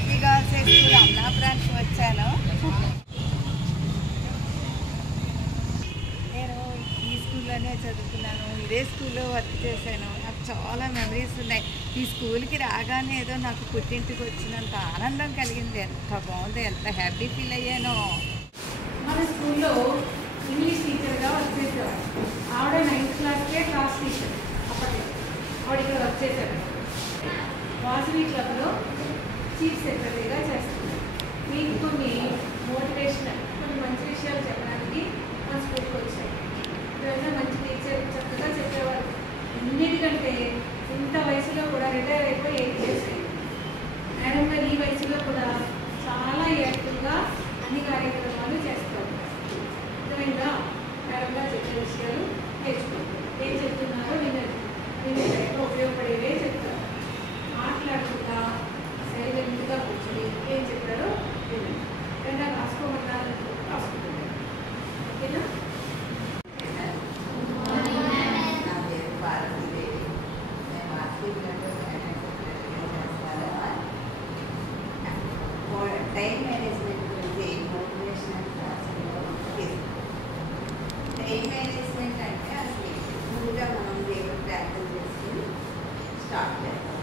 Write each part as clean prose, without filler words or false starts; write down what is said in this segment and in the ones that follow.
Lucky girls high school అమలాపురానికి వచ్చాను. నేను ఈ స్కూల్లోనే చదువుకున్నాను, ఇదే స్కూల్లో వర్క్ చేశాను. నాకు చాలా మెమరీస్ ఉన్నాయి. ఈ స్కూల్కి రాగానే ఏదో నాకు పుట్టింటికి వచ్చినంత ఆనందం కలిగింది. ఎంత బాగుంది, ఎంత హ్యాపీ ఫీల్ అయ్యానో. మన స్కూల్లో ఇంగ్లీష్ టీచర్గా వర్క్ చేసేవాడు. ఆవిడ 9th క్లాస్కే క్లాస్ టీచర్. అప్పట్లో ఆవిడ ఇక్కడ వర్క్ చేశాడు. వాసవి క్లబ్లో చీఫ్ సెక్రటరీగా చేస్తుంది. మీకు కొన్ని మోటివేషనల్ కొన్ని మంచి విషయాలు చెప్పడానికి మన స్కూల్కి వచ్చాయి. ఇప్పుడైనా మంచి టీచర్ చక్కగా చెప్పేవారు. అన్నిటికంటే ఇంత వయసులో కూడా రిటైర్ అయిపోయి 8 years అయింది. మేడం గారు ఈ వయసులో కూడా చాలా యాక్టివ్గా అన్ని కార్యక్రమాలు చేస్తారు. అర్థమైందా? మేడం గారు చెప్పే విషయాలు నేర్చుకుంటారు. ఏం చెప్తున్నారో వినే ఉపయోగపడేవే చెప్తారు. మాట్లాడుకుంటా సైలెంట్గా కూర్చొని ఏం చెప్పారో వినండి. ఎక్కడన్నా రాసుకోమన్నారు రాసుకుంటారు. ఓకేనా? టైం మేనేజ్మెంట్ గురించి మోటివేషనల్ క్లాస్ టైం మేనేజ్మెంట్ అంటే అసలు ముందుగా మనం దేవుడు ప్రార్థన చేసుకుని స్టార్ట్ చేస్తాం.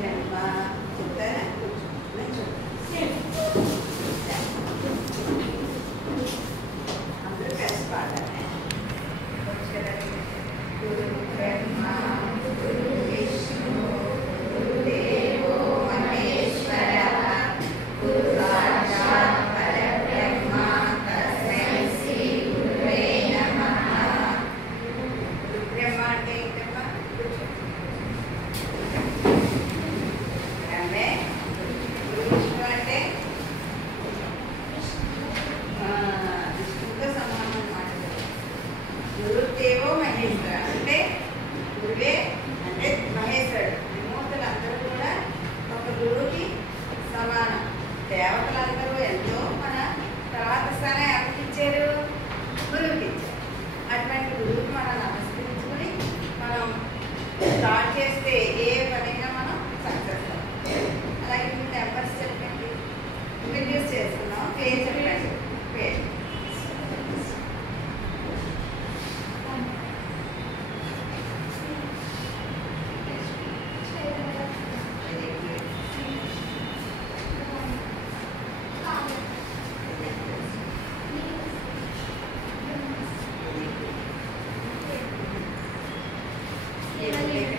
జన్మ చెప్తారా? అందరూ కలిసి పాడాలి. గురు బ్రహ్మ గురు విష్ణు గురుదేవో మహేశ్వరః గురు సాక్షాత్ పరబ్రహ్మ తస్మై శ్రీ గురువే నమః. బ్రహ్మ అంటే ఏంటమ్మా? బ్రహ్మే. గురు విష్ణు అంటే విష్ణుతో సమానం అన్నమాట. గురుదేవో మహేశ్వర అంటే గురువే అంటే మహేశ్వరుడు. విమూర్తులందరూ కూడా ఒక గురువుకి సమానం. దేవతలందరూ ఎంతో మన తర్వాత స్థానం ఎవరికి ఇచ్చారు? గురువుకి ఇచ్చారు. అటువంటి గురువుకి మనం నమస్కరించుకుని మనం స్టార్ట్ చేస్తే ఏ పనైనా మనం సక్సెస్ అవుతాం. అలాగే మీ నెంబర్స్ చెప్పండి. ఇంట్రడ్యూస్ చేసుకున్నాం. పేరు చెప్పండి. పేరు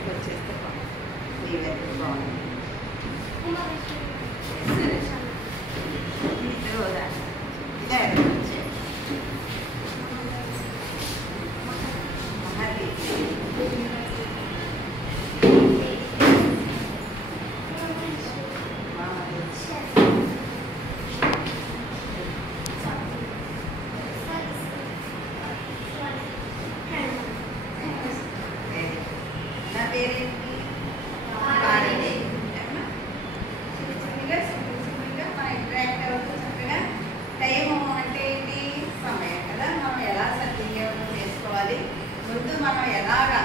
వచ్చేస్తే బాగుంది. నా పేరేంటి? సింపుల్గా మనం ఇంటరాక్ట్ అవుతూ చక్కగా టైము అంటే ఏంటి? సమయం కదా. మనం ఎలా సద్వినియోగం చేసుకోవాలి, ముందు మనం ఎలాగా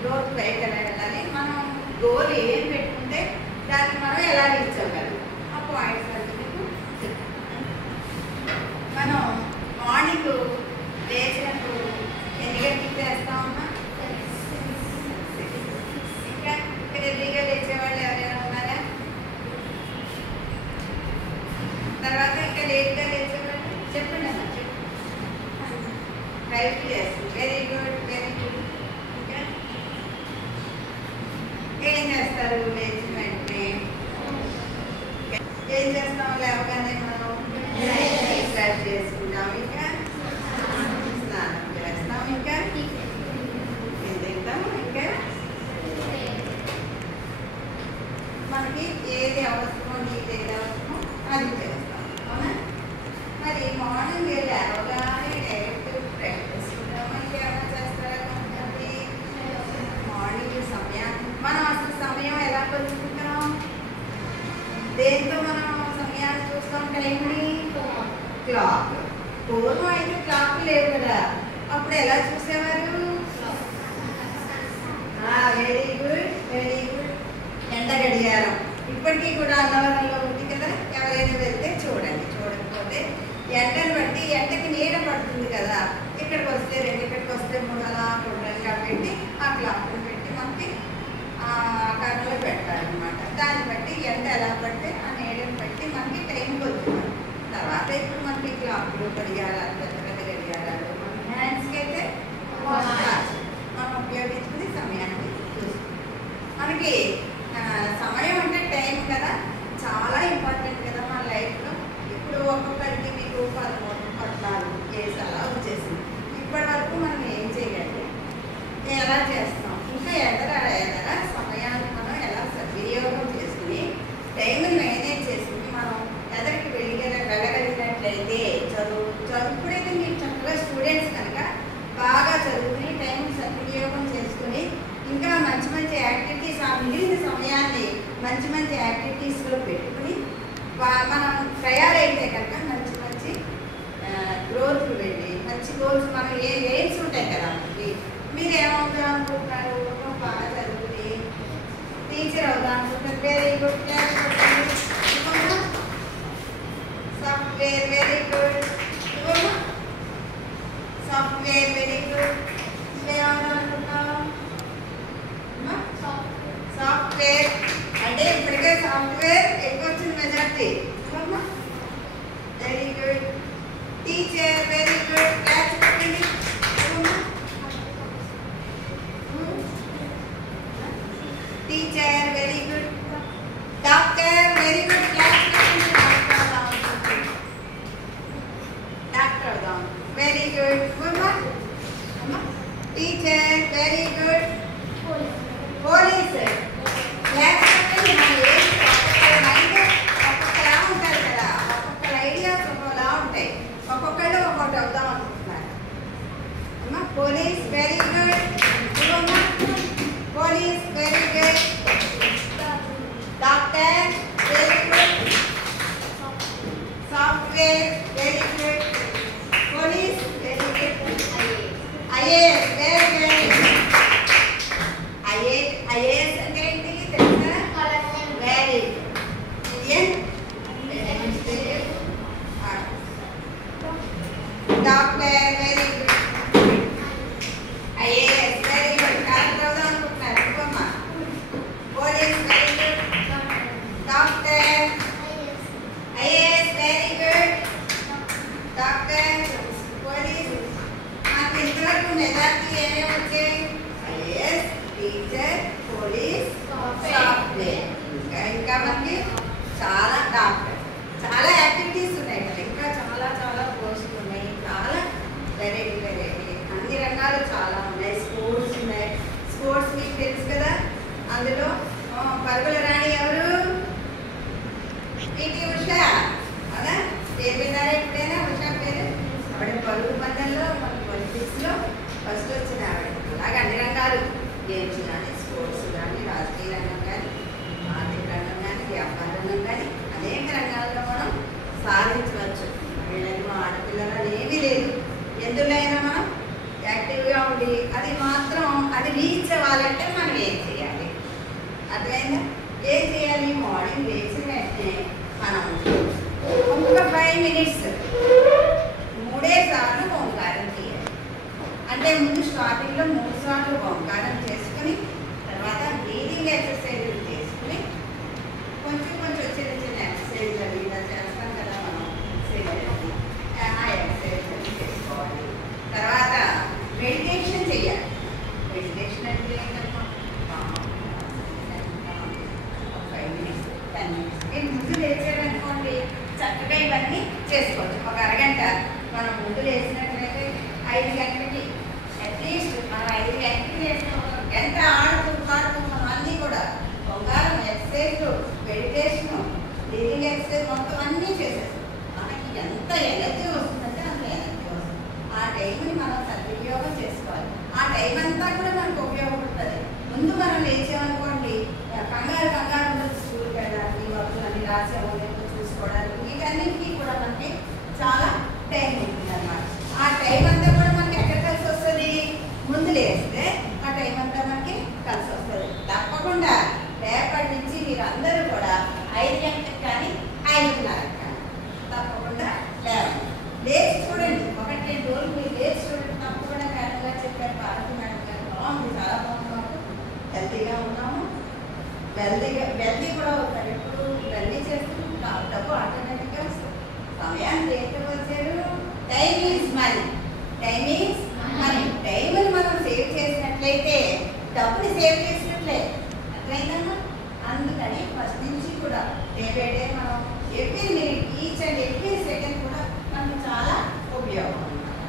గ్రోత్ పైకి ఎలా వెళ్ళాలి, మనం గోల్ ఏం పెట్టుకుంటే దానికి మనం ఎలా రీచ్ అవ్వాలి, ఆ పాయింట్స్ అంటే మీకు మనం మార్నింగ్ లేచినప్పుడు ఎన్ని గంటలకు చేస్తామన్నా? ఇంకా ఎర్లీగా లేచేవాళ్ళు ఎవరైనా ఉన్నారా? తర్వాత ఇంకా లేట్గా లేచేవాళ్ళు చెప్పండి అన్న. ఫైవ్కి చేస్తుంది. Very good, very good. ఇంకా ఏం చేస్తారు లేచిన వెంటనే? ఏం చేస్తాం? లేవగానే మనం స్టార్ట్ చేసుకుంటాం. ఇంకా స్నానం చేస్తాం. ఇంకా ఏం తింటాం? ఇంకా మనకి ఏది అవసరమో, నీకు ఏది అవసరమో అది చేస్తాం. అవునా? మరి మార్నింగ్ లేవగానే డైరెక్ట్ బ్రేక్ఫాస్ట్ ఉంటామా? ఇంకేమైనా చేస్తారా? కొంతమంది మార్నింగ్ సమయాన్ని మనం అసలు సమయం ఎలా కొలుచుకుంటాం? దేంతో మనం సమయాన్ని చూస్తాం? టైంని క్లాక్. పూర్వం అయితే క్లాక్ లేవు కదా, అప్పుడు ఎలా చూసేవారు? Very good, very good. ఎండ గడి గడియారం ఇప్పటికీ కూడా అన్నవరంలో ఉంది కదా, ఎవరైనా వెళ్తే చూడండి. చూడకపోతే ఎండను బట్టి ఎండకి నీడ పడుతుంది కదా, ఇక్కడికి వస్తే 2, ఇక్కడికి వస్తే 3 అలా చూడడానికి పెట్టి ఆ క్లాక్ని పెట్టి మనకి ఆకారంలో పెట్టాలన్నమాట. దాన్ని బట్టి ఎండ ఎలా పడితే ఆ నీడని బట్టి మనకి టైం కొలుతుంది. తర్వాత ఇప్పుడు మనకి క్లాక్లు, గడియారాలు, పెద్ద పెద్ద గడియారాలు, మన హ్యాండ్స్కి అయితే మనం ఉపయోగించుకుని సమయాన్ని చూస్తాం. మనకి సమయం అంటే టైం కదా, చాలా ఇంపార్టెంట్ కదా మన లైఫ్లో. ఇప్పుడు ఒక్కొక్కరికి మీకు 13, 14 కేసు అలా వచ్చేసింది. ఇప్పటి వరకు మనం ఏం చేయాలి, ఎలా చేస్తాం, ఇంకా ఎదరా సమయాన్ని మనం ఎలా సద్వినియోగం చేసుకుని టైంని మేనేజ్ చేసుకుని మనం ఎదరికి వెళ్ళగలిగినట్లయితే ఇప్పుడైతే మీరు చక్కగా స్టూడెంట్స్ కనుక బాగా చదువుకుని టైం సద్వినియోగం చేసుకుని ఇంకా మంచి మంచి యాక్టివిటీస్, ఆ మిగిలిన సమయాన్ని మంచి మంచి యాక్టివిటీస్లో పెట్టుకుని మనం తయారైతే కనుక మంచి మంచి గ్రోత్లు వెళ్ళి మంచి గోల్స్, మనం ఎయిమ్స్ ఉంటాయి కదా మనకి. మీరు ఏమవుతాం అనుకుంటున్నారు, బాగా చదువుకుని టీచర్ అవుదాం అనుకుంటారు. Very good. Software very good. Software very good. ఏమవుదాం అనుకుంటున్నాం, సాఫ్ట్వేర్ అంటే ఇప్పటికే సాఫ్ట్వేర్ ఎక్కువ వచ్చింది majority. Very good. Teacher very good. Class పెట్టండి. Teacher very good. Doctor very good. Class పెట్టండి. డాక్టర్ అవుదాం. Very good. Teacher very good. Police class పెట్టండి. మన ఒక్కొక్కలా ఉంటారు కదా, ఒక్కొక్కరు ఐడియాస్ ఒక్కొక్కలా ఉంటాయి, ఒక్కొక్కళ్ళు ఒక్కొక్కటి అవుదాం అనుకుంటున్నారు. అమ్మా police very good. Police very good. Doctor very good. Software very good. Police very good. IAS very good. IAS అంటే ఏంటి తెలుసా? Very Indian doctor very good. IAS very good. Doctor అవుదాం అనుకుంటున్నారు. Police very good. Doctor. IAS very good. Doctor, police. మనకి ఇంతవరకు majority ఏమేమి వచ్చాయి? IAS, teacher, police, software. ఇంకా మనకి చాలా డాక్టర్, చాలా యాక్టివిటీస్ ఉన్నాయి కదా, ఇంకా చాలా చాలా కోర్సులు ఉన్నాయి, చాలా వెరైటీ అన్ని రంగాలు చాలా ఉన్నాయి. స్పోర్ట్స్ ఉన్నాయి. స్పోర్ట్స్ మీకు తెలుసు కదా, అందులో పరుగుల రాణి ఎవరు? పీటీ ఉషా. అవునా? పేరు విన్నారా ఎప్పుడైనా ఉషా పేరు? ఆవిడ పరుగు పందెంలో మన ఒలింపిక్స్లో ఫస్ట్ వచ్చిన ఆవిడ. అలాగే అన్ని రంగాలు, గేమ్స్ కానీ, స్పోర్ట్స్ కానీ, రాజకీయ రంగం కానీ, ఆర్థిక రంగం కానీ, వ్యాపార రంగం కానీ అనేక రంగాల్లో మనం సాధించవచ్చు. మహిళలు, ఆడపిల్లలు ఏమీ లేదు, ఎందులో అయినా మనం యాక్టివ్గా ఉండి అది మాత్రం అది రీచ్ అవ్వాలంటే మనం ఏం చేయాలి? అర్థమైందా? ఏం చేయాలి? మార్నింగ్ లేచిన వెంటనే మనం ఒక్క 5 minutes 3 సార్లు ఓంకారం చేయాలి. అంటే ముందు స్టార్టింగ్లో 3 సార్లు ఓంకారం చేసుకుని తర్వాత బ్రీదింగ్ ఎక్సర్సైజ్లు చేసుకుని కొంచెం కొంచెం చిన్న చిన్న ఎక్సర్సైజ్లు అవి ఇలా చేస్తాం కదా మనం. ఆ ఎక్సర్సైజ్ చేసుకోవాలి. తర్వాత మెడిటేషన్ చేయాలి. మెడిటేషన్ అంటే ఏంటమ్మా? 5 minutes 10 minutes మీరు ముందు లేచారనుకోండి, చక్కగా ఇవన్నీ చేసుకోవచ్చు. ఒక అరగంట మనం ముందు లేచినట్లయితే 5 గంటలకి అట్లీస్ట్ మనం 5 గంటలకి లేచిన ఒక గంట ఆడుతూ మనం అన్నీ కూడా ఓంకారం ఎక్సర్సైజ్, మెడిటేషను, బ్రీదింగ్ ఎక్సర్సైజ్ మొత్తం అన్నీ చేసేస్తాం. మనకి ఎంత ఎనర్జీ వస్తుందంటే అంత ఎనర్జీ వస్తుంది. ఆ టైంని మనం సద్వినియోగం చేసుకోవాలి. ఆ టైం అంతా కూడా మనకు ఉపయోగపడుతుంది. ముందు మనం లేచామనుకోండి, కంగారు ఉండదు. స్కూల్కి వెళ్ళడానికి, వర్కులు అన్ని రాసాము చూసుకోవడానికి, వీటన్నిటికీ కూడా మనకి చాలా టైం ఉంటుంది అన్నమాట. ఆ టైం అంతా కూడా మనకి ఎక్కడ కలిసి వస్తుంది? ముందు లేస్తే ఆ టైం అంతా మనకి కలిసి వస్తుంది. తప్పకుండా రేపటి నుంచి మీరు అందరూ కూడా 5 గంటలకు కానీ 5:30కి కానీ తప్పకుండా లేవండి. లేచి చూడండి, 1-2 రోజులు మీరు లేచి చూడండి. తప్పకుండా మేడం గారు చెప్పారు, భారతి మేడం గారు బాగుంది, చాలా బాగుంది, మాకు హెల్తీగా ఉన్నాము, వెల్దీ కూడా అవుతారు. ఎప్పుడు వెల్దీ చేస్తున్నాం, డబ్బు ఆటోమేటిక్గా వస్తుంది. సమయాన్ని దేంతో వచ్చారు? Time is money. Time is money. టైంని మనం సేవ్ చేసినట్లయితే డబ్బుని సేవ్ చేసినట్లే. అట్లయిందమ్మా? అందుకని ఫస్ట్ నుంచి కూడా డే బై డే మనం every minute, each and every second కూడా మనకు చాలా ఉపయోగం అన్నమాట.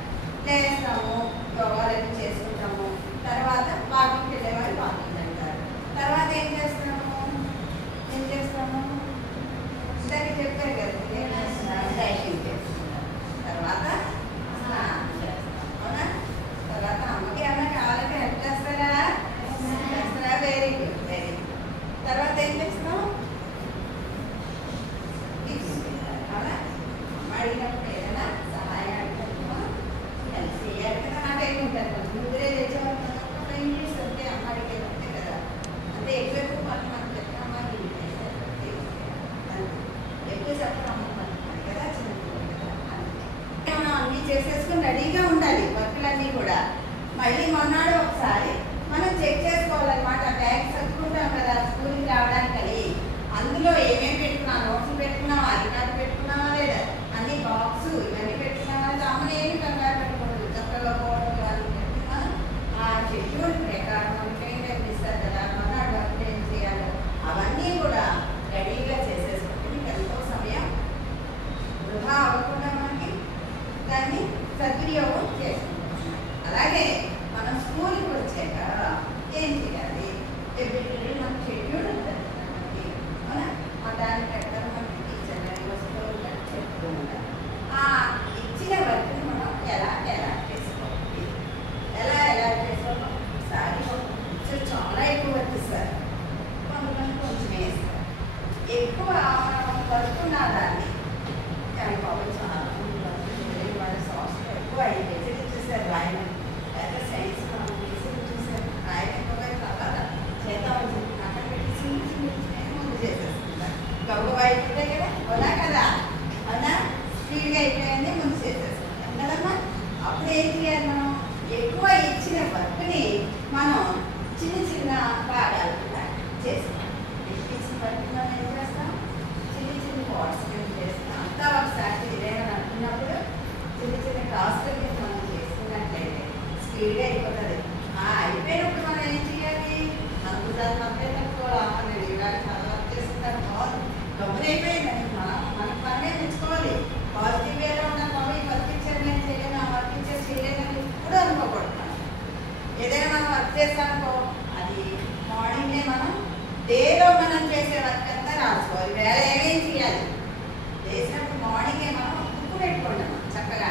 లేస్తాము, యోగాలు చేసుకుంటాము, తర్వాత వాకింగ్కి వెళ్ళేవాళ్ళు వాకింగ్ అంటారు. తర్వాత ఏం చేస్తాము? ఇందాక చెప్పారు కదా, డైటింగ్ చేస్తున్నాం, తర్వాత స్నానం చేస్తాం, అవునా? తర్వాత అమ్మకి ఏమైనా కావాలంటే హెల్ప్ చేస్తారా? Very good, very good. తర్వాత ఏం చేస్తాం? అవునా? అమ్మ అడిగినప్పుడు ఏదైనా సహాయం అడిగినప్పుడు హెల్ప్ చేయాలి కదా. నా టైం ఉంటుంది, ముందరే తెచ్చేవాళ్ళు ఇంగ్లీష్ అంటే అమ్మ అడిగేది అంతే కదా. అంటే ఎక్కువ పని మనం చెప్పిన అమ్మాయి ఎక్కువ చెప్పడం అమ్మ కదా, చిన్న మనం అన్నీ చేసేసుకుని రెడీగా ఉండాలి. వర్కులన్నీ కూడా మళ్ళీ మొన్నాడు ఒకసారి మనం చెక్ చేసుకోవాలన్నమాట. బ్యాగ్ చదువుకుంటాం కదా స్కూల్కి రావడానికని, అందులో ఏమేమి పెట్టుకున్నాం, నోట్స్ పెట్టుకున్నావా, అరికాటు పెట్టుకున్నావా లేదా, అన్ని బాక్స్ ఇవన్నీ పెట్టుకున్నావా, అమ్మని ఏమి కంగారు పెట్టుకోవద్దు. చక్కగా పోవడం కానీ పెట్టుకున్నా ఆ షెడ్యూల్ ప్రకారం మనకి ఏం టైం ఇస్తారు కదా, మొన్నాడు వర్క్ ఏం చేయాలో అవన్నీ కూడా రెడీగా చేసేసుకుంటే మీకు ఎంతో సమయం వృధా అవ్వకుండా మనకి దాన్ని సద్వినియోగం చేసుకుంటున్నాం. అలాగే మనం స్కూల్కి వచ్చాక ఏం చేయాలి? ఎవ్రీ మనకు షెడ్యూల్ ఉంటుంది మనకి, అవునా? దాని ప్రకారం మనకి టీచర్ కానీ వస్తువులు కానీ చెప్తూ ఉంటారు. ఆ ఇచ్చిన వర్క్ని మనం ఎలా చేసుకోవాలి, ఎలా చేసుకోవాలి. ఒకసారి టీచర్ చాలా ఎక్కువ వర్క్ ఇస్తారు, కొంతమంది కొంచెం వేస్తారు. ఎక్కువ మనం వర్కున్న దాన్ని కానీ బాబు చాలా వాళ్ళ సాఫ్ట్ ఎక్కువ 5 పేజీలు ఇచ్చేసారు రాయడం, అయితే సైన్స్ మనం పేజీలు చూసారు రాయకపోతే తర్వాత చేద్దామని చెప్పి అక్కడ పెట్టి ముందు చేసేసుకుంటారు. గొప్ప అయిపోతాయి కదా, అవునా కదా, అవునా? స్పీడ్గా అయిపోయింది, ముందు చేసేసుకుంటాం కదమ్మా. అప్పుడు ఏం చేయాలి? మనం ఎక్కువ ఇచ్చిన వర్క్ని మనం చిన్న చిన్న భాగాలుగా చేసుకోవాలి. ఇచ్చిన వర్క్ మనం ఏం చేస్తాం? చిన్న చిన్న పార్ట్స్ కింద చేస్తాం. అంతా ఒకసారి ఏదైనా అనుకున్నప్పుడు చిన్న చిన్న టాస్క్ల కింద మనం చేసుకున్నట్లయితే స్పీడ్గా అయిపోతుంది. అయిపోయినప్పుడు మనం ఏం చేయాలి? అందుదాన్ని అంతే తక్కువ ఇవాళ చాలా వర్క్ చేసుకుంటారు, బాగుంది, డబ్బులు అయిపోయిందని మనకు మనమే తెచ్చుకోవాలి. పాజిటివ్ వేలో ఉన్న బాబు ఈ వర్క్ ఇచ్చారు నేను చేయలేను, ఆ వర్క్ ఇచ్చారు చేయలేదని ఇప్పుడు అనుకోకూడదు. ఏదైనా మనం వర్క్ చేస్తామనుకో, అది మార్నింగే మనం డేలో మనం చేసే వర్క్ అంతా రాసుకోవాలి. వేళ ఏమేం చేయాలి చేసినప్పుడు మార్నింగే మనం బుక్ పెట్టుకుంటాం చక్కగా,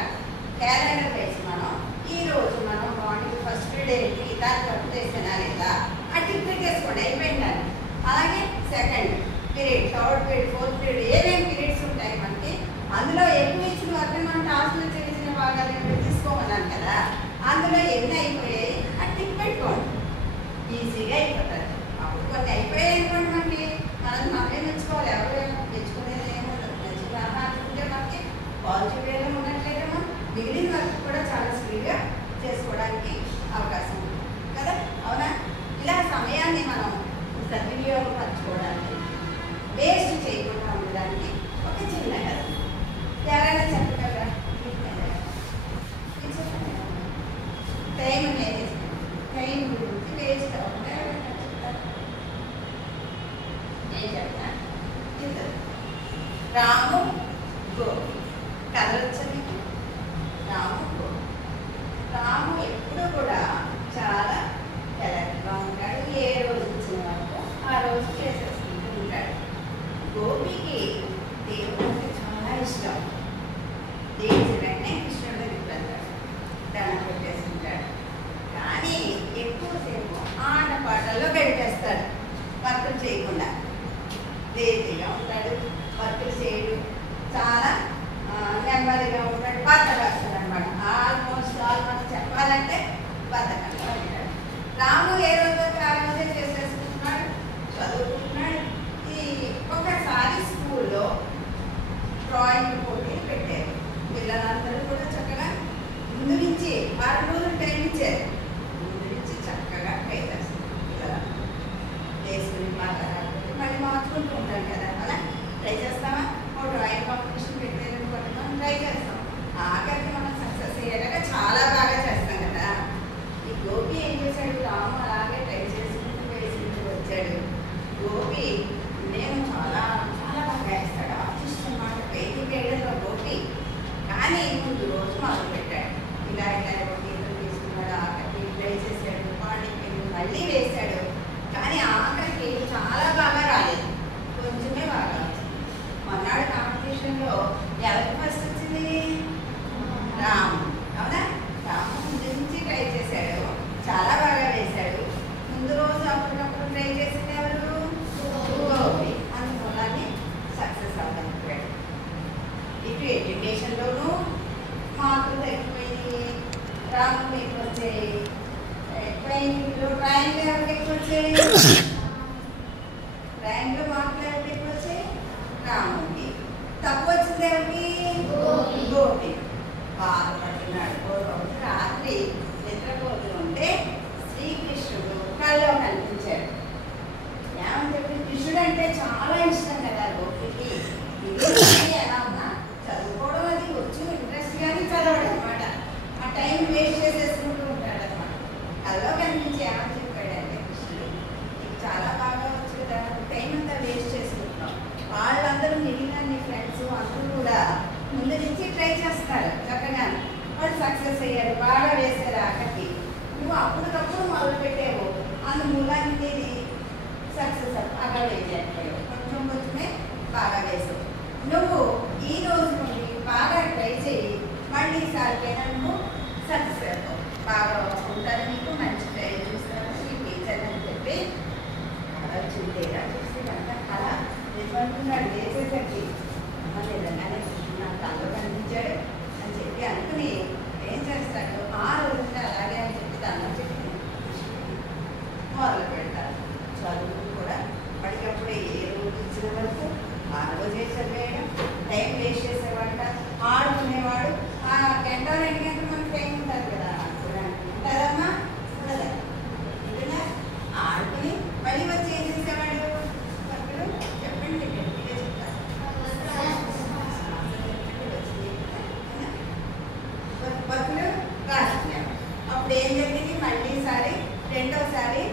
క్యాలెండర్ వేసి మనం ఈరోజు మనం మార్నింగ్ ఫస్ట్ డేకి దాన్ని వర్క్ చేసినా లేదా ఆ టిక్ పెట్టేసుకోండి, అయిపోయిందండి. అలాగే second period, third period, fourth period ఏమేమి పీరియడ్స్ ఉంటాయి మనకి, అందులో ఎక్కువ ఇచ్చిన వర్క్ మనం టాస్క్లు చిన్న చిన్న భాగాలు తీసుకోమన్నాను కదా, అందులో ఎన్ని అయిపోయాయి ఆ టిక్ పెట్టుకోండి, ఈజీగా అయిపోతుంది. అప్పుడు కొన్ని అయిపోయాయి అనుకోండి మనకి మనమే మెచ్చుకోవాలి, ఎవరు మెచ్చుకునేది ఏముండదు. మెచ్చుకునే ఆహారం మనకి పాజిటివ్ వేలో ఉన్నట్లయితే మనం మిగిలిన వర్క్ కూడా చాలా స్పీడ్గా చేసుకోవడానికి అవకాశం ఉంది కదా, అవునా? ఇలా సమయాన్ని మనం సద్వినియోగపరచుకోవడానికి, వేస్ట్ చేయకుండా ఉండడానికి ఒక చిన్న కథ ఎవరైనా చెప్పగలరా? టైం మేనేజ్మెంట్, టైం గురించి వేస్ట్ అవ్వకుండా ఎవరైనా చెప్తారు? నేను చెప్తా. ఇద్దరు రాము గోపి కథ వచ్చని. రాము గోపి. రాము ఎప్పుడు కూడా చాలా కరెక్ట్గా ఉంటాడు, ఏ రోజు ఇచ్చిన వరకు ఆ రోజు చేసేసుకుంటూ ఉంటాడు. గోపికి దేవుడు అంటే చాలా ఇష్టం. దేవుడి వెంటనే కృష్ణుడి దగ్గరికి వెళ్తాడు, దండం పెట్టేసుకుంటాడు. కానీ ఎక్కువసేపు ఆటపాటల్లో గడిపేస్తాడు, వర్కులు చేయకుండా. లేజీగా ఉంటాడు, వర్కులు చేయడు, చాలా నెమ్మదిగా ఉంటాడు, బద్దకస్తాడు అనమాట. ఆల్మోస్ట్ చెప్పాలంటే బద్దకంగా ఉంటాడు. రాము ఏ రోజు ఆ రోజే చేసేసుకుంటున్నాడు, చదువుకుంటున్నాడు. డ్రాయింగ్ ఎవరికి ఎక్కువ వచ్చాయి? డ్రాయింగ్లో మార్కులు ఎవరికి ఎక్కువ వచ్చాయి? రాముడికి. తప్పు వచ్చింది ఎవరికి? గోపి. బాధపడుతున్నాడు. రోజు రాత్రి నిద్రపోతూ ఉంటే శ్రీకృష్ణుడు కల్లో కనిపించాడు. ఏమని చెప్పి, కృష్ణుడు అంటే చాలా ఇష్టం కదా గోపికి. ఇది ఎలా ఉన్నా చదువుకోవడం అది వచ్చు, ఇంట్రెస్ట్ కానీ చదవడం అనమాట. ఆ టైం వేస్ట్ చేసేసుకుంటూ ఉంటాడు అనమాట. కల్లో కనిపించి ఏమని చెప్పాడంటే కృష్ణుడు, నీకు చాలా బాగా వచ్చు కదా, టైం అంతా వేస్ట్ చేసుకుంటున్నాం. వాళ్ళందరూ మిగిలిన నీ ఫ్రెండ్స్ అందరూ కూడా ముందు నుంచి ట్రై చేస్తారు చక్కగా. వాళ్ళు సక్సెస్ అయ్యారు, బాగా వేశారు ఆఖరికి. నువ్వు అప్పటికప్పుడు మొదలు పెట్టావు, అందుమూలానికి ఇది సక్సెస్ బాగా వేయలేకపోయావు. కొంచెం కొంచెమే బాగా వేసావు. నువ్వు ఈ రోజు నుండి బాగా ట్రై చేయి, మళ్ళీ ఈసారికైనా నువ్వు సక్సెస్ అవుతావు, బాగా ఉంటారు, నీకు మంచి ట్రై చూస్తాను ఈ టీచర్ అని చెప్పి చూడేలా చూస్తే కనుక అలా నిజమనుకున్నాడు. వేసేసరికి నిజంగానే నాకు కళ్ళు కనిపించాడు అని చెప్పి అనుకుని ఏం చేస్తాడు, ఆ రోజున అలాగే అని చెప్పి దాన్ని చెప్పి మొదలు పెడతారు. చదువు కూడా అప్పటికప్పుడే ఏ రోజు ఇచ్చిన వరకు ఆ రోజే చదివేయడం, టైం వేస్ట్ చేసేవాడ, ఆడుకునేవాడు. ఆ గంట 2 గంటలు మనకు టైం ఉంటుంది కదా, ఉంటుందమ్మా ఉండదా? ఉంటుందా? ఆడుకుని మళ్ళీ వచ్చి ఏం చేసేవాడు? పక్కన చెప్పండి, గట్టిగా చెప్తారు. పక్కలు రాసుకునేవాడు. అప్పుడు ఏం జరిగింది? మళ్ళీసారి రెండోసారి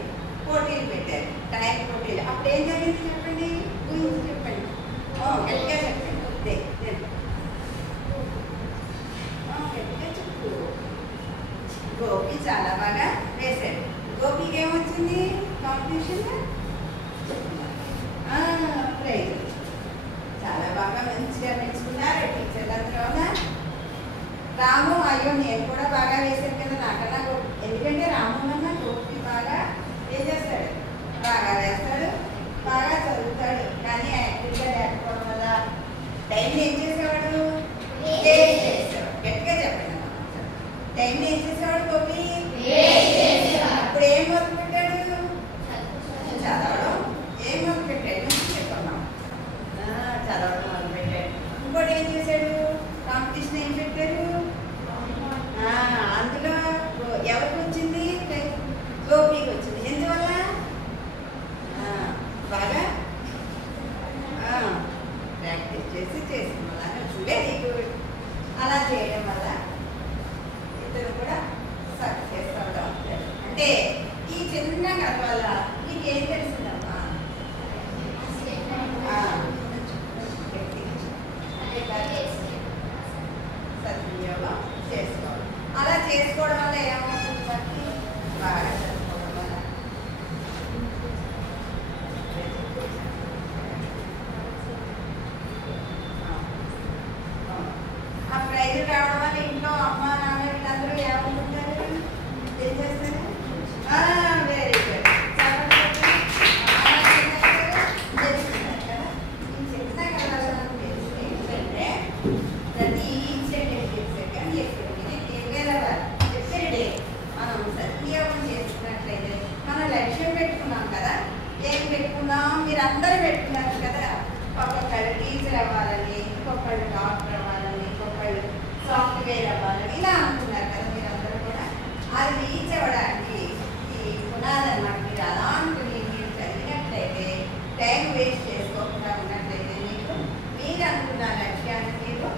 పోటీలు పెట్టారు, టైం పోటీలు. అప్పుడు ఏం జరిగింది చెప్పండి, ఊహించి చెప్పండి, గట్టిగా చెప్పండి. గట్టిగా చెప్పు. గోపి చాలా బాగా వేశాడు. గోపికి ఏమొచ్చింది కాంపిటీషన్? ప్రైజ్. చాలా బాగా మంచిగా మెచ్చుకున్నారు టీచర్లు అందరూ. రాము, అయ్యో నేను కూడా బాగా వేశాను కదా, నాకన్నా ఎందుకంటే రాము అన్నా గోపి బాగా వేసేస్తాడు, బాగా వేస్తాడు, బాగా చదువుతాడు. కానీ యాక్టివ్గా లేకపోవడం వల్ల టైం ఏం చేసేవాడు? గట్టిగా చెప్పండి. టైం ఏం చేసేవాడు గోపి? అప్పుడు ఏం మొదలు పెట్టాడు? చదవడం. ఏం మొదలు పెట్టాడు? చెప్పుకున్నాం, చదవడం మొదలు పెట్టాడు. ఇంకోటి ఏం చేశాడు? కాంపిటీషన్ ఏం పెట్టారు? అందులో ఎవరికి వచ్చింది? గోపికి వచ్చింది. ఎందువల్ల? బాగా ప్రాక్టీస్ చేసిన వల్ల, వెరీ గుడ్. అలా చేయడం వల్ల ఇద్దరు కూడా సక్సెస్ అవడం. అంటే ఈ చిన్న కథ వల్ల మీకు ఏం తెలిసిందమ్మా? సద్వినియోగం చేసుకోవాలి. అలా చేసుకోవడం వల్ల ఏమవుతుంది? మనకి బాగా చదువుకోవడం వల్ల ఆ ప్రైజ్ రావడం వల్ల ఇంట్లో అమ్మ నాన్న వీళ్ళందరూ ఏమనుకుంటారు? ఏం చేస్తారు? Very good. తెలుసుకున్నారు కదా. ఈ చిన్న కళలో తెలిసి ఏంటంటే ప్రతి సెకండ్ ఎవ్రీ మనం సద్వినియోగం చేసుకున్నట్లయితే మన లక్ష్యం పెట్టుకున్నాం కదా. ఏం పెట్టుకున్నాం? మీరు అందరూ పెట్టుకున్నారు కదా. ఒక్కొక్కళ్ళు టీచర్ అవ్వాలని, ఇంకొకళ్ళు డాక్టర్ అవ్వాలని, ఇంకొకళ్ళు సాఫ్ట్వేర్ అవ్వాలని ఇలా అనుకున్నారు కదా మీరందరూ కూడా. అది రీచ్ అవ్వడానికి ఈ పునాదన్నమాట. మీరు అలా అనుకుని మీరు చదివినట్లయితే, టైం వేస్ట్ చేసుకోకుండా ఉన్నట్లయితే మీకు మీరు అనుకున్న లక్ష్యాన్ని మీరు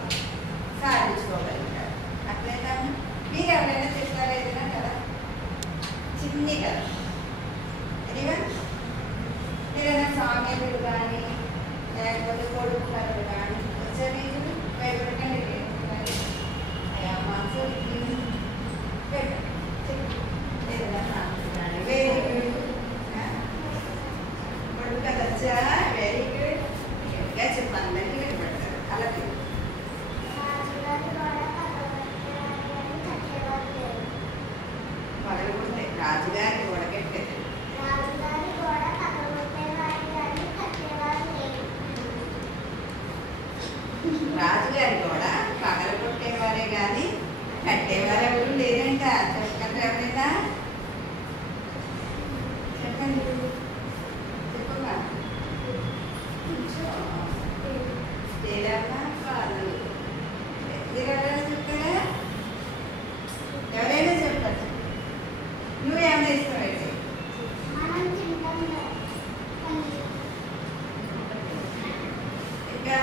సాధించుకోగలుగుతారు. అట్లయితే మీరు ఎవరైనా చెప్తారా ఏదైనా కదా? చిన్ని కదా ఎనివా? ఏదైనా సామెతలు కానీ లేకపోతే కొడుకు కథలు కానీ వచ్చే మీకు భయపడకండి. అయ్యా మనసు ఏదైనా సామెతలు కానీ వెరీ గుడ్. కొడుకు కథ వచ్చా? Very good. ఇంకా చెప్పండి, వినపడతారు. అలాగే పగలగొట్టే రాజుగారి గొడగట్టేది. రాజుగారి గోడ పగలగొట్టేవారే కానీ కట్టేవారు ఎవరు లేదంట. ఇష్టం అయితే ఇంకా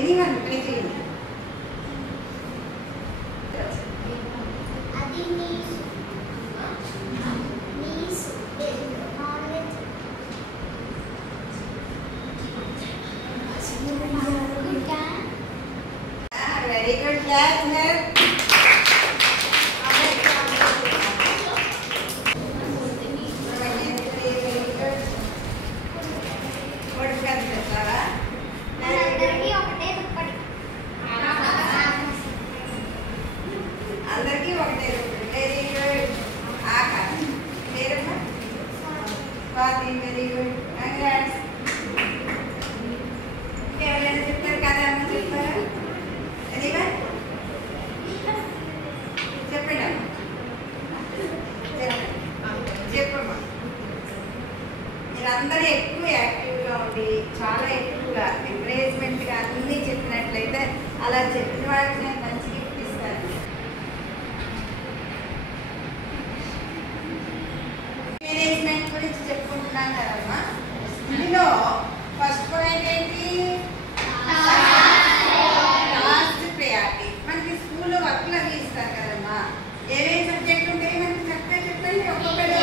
ఎనీవన్ ప్లే చేయండి. Very good, clap here. అందరికీ ఒకటే very good. Swathi very good. Congrats. ఎవరైనా చెప్తారు కదా అమ్మ చెప్తారా? అదిగా చెప్పండి అమ్మ చెప్పమ్మా. మీరందరూ ఎక్కువ యాక్టివ్గా ఉండి చాలా ఎక్కువగా ఎంకరేజ్మెంట్గా అన్నీ చెప్పినట్లయితే అలా చెప్పిన వాళ్ళకి నేను మంచి గిఫ్ట్ ఇస్తాను. మేనేజ్మెంట్ గురించి చెప్పుకుంటున్నాం కదమ్మా. ఇందులో ఫస్ట్ పాయింట్ ఏంటి? Task priority. మనకి స్కూల్లో వర్క్లు అవి ఇస్తారు కదమ్మా. ఏమేమి సబ్జెక్ట్ ఉంటాయి మనకి చక్కగా చెప్పండి. ఒక్కొక్కటి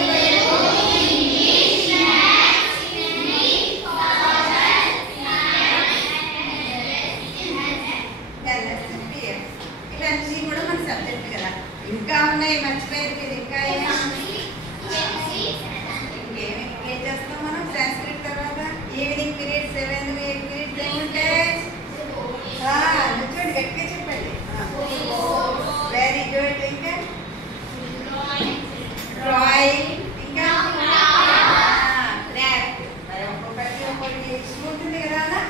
ఇవన్నీ కూడా మన సబ్జెక్ట్ కదా. ఇంకా ఉన్నాయి మర్చిపోయేది కదా. ఇంకా ఏం చేస్తాం మనం సంస్కృత్ తర్వాత ఈవినింగ్ పీరియడ్ 7 8 పీరియడ్స్ ఏముంటే చూడండి గట్టిగా చెప్పండి. Very good. ఇంకా డ్రాయింగ్, ఇంకా క్రాఫ్ట్. ఒక్కొక్కటి ఒక్కొక్కటి ఉంటుంది కదా అలా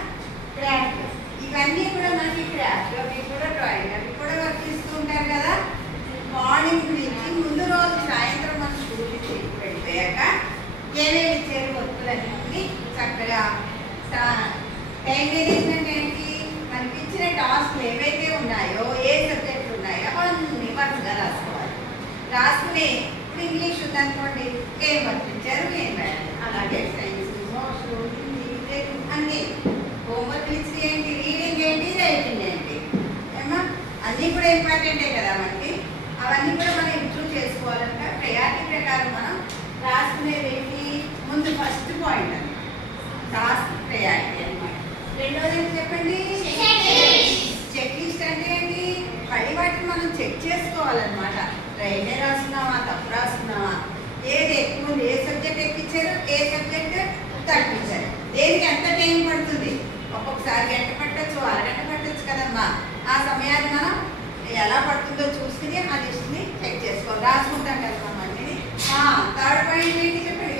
క్రాఫ్ట్. ఇవన్నీ కూడా మనకి క్రాఫ్ట్, అవి కూడా డ్రాయింగ్, అవి కూడా వర్క్ ఇస్తూ ఉంటారు కదా. మార్నింగ్ నుంచి ముందు రోజు సాయంత్రం మన స్కూల్కి వెళ్ళిపోయాక ఏమేమి ఇచ్చారు వర్కులన్నీ చక్కగా టైం మేనేజ్మెంట్ ఏంటి? మనకి ఇచ్చిన టాస్క్లు ఏవైతే ఉన్నాయో, ఏ సబ్జెక్టులు ఉన్నాయో అవన్నీ వరుసగా రాసుకోవాలి. రాసుకుని ఇప్పుడు ఇంగ్లీష్ ఉందనుకోండి, ఏం వర్క్ ఇచ్చారు, ఏం రాయాలి. అలాగే సైన్స్, సోషల్, హిందీ, అన్నీ హోంవర్క్ ఇచ్చి ఏంటి, రీడింగ్ ఏంటి, రైటింగ్ ఏంటి ఏమా అన్నీ కూడా ఇంపార్టెంటే కదా మనకి. అవన్నీ కూడా మనం ఇంప్రూవ్ చేసుకోవాలంటే ప్రయారిటీ ప్రకారం మనం రాసుకునేది ఏంటి? ముందు ఫస్ట్ పాయింట్ అని టాస్క్ ప్రయారిటీ అనమాట. రెండోది ఏంటి చెప్పండి? Check list. అంటే ఏంటి? పడి వాటిని మనం చెక్ చేసుకోవాలన్నమాట. రైటే రాస్తున్నావా, తప్పు రాస్తున్నావా, ఏది ఎక్కువ ఉంది, ఏ సబ్జెక్ట్ ఎక్కించారు, ఏ సబ్జెక్ట్ తగ్గించారు, దేనికి ఎంత టైం పడుతుంది. ఒక్కొక్కసారి గంట పట్టచ్చు, అరగంట పట్టచ్చు కదమ్మా. ఆ సమయాన్ని మనం ఎలా పడుతుందో చూసుకుని ఆ లిస్ట్ని చెక్ చేసుకోవాలి. రాసుకుంటాం కదమ్మా అన్నీ. థర్డ్ పాయింట్ ఏంటి చెప్పండి?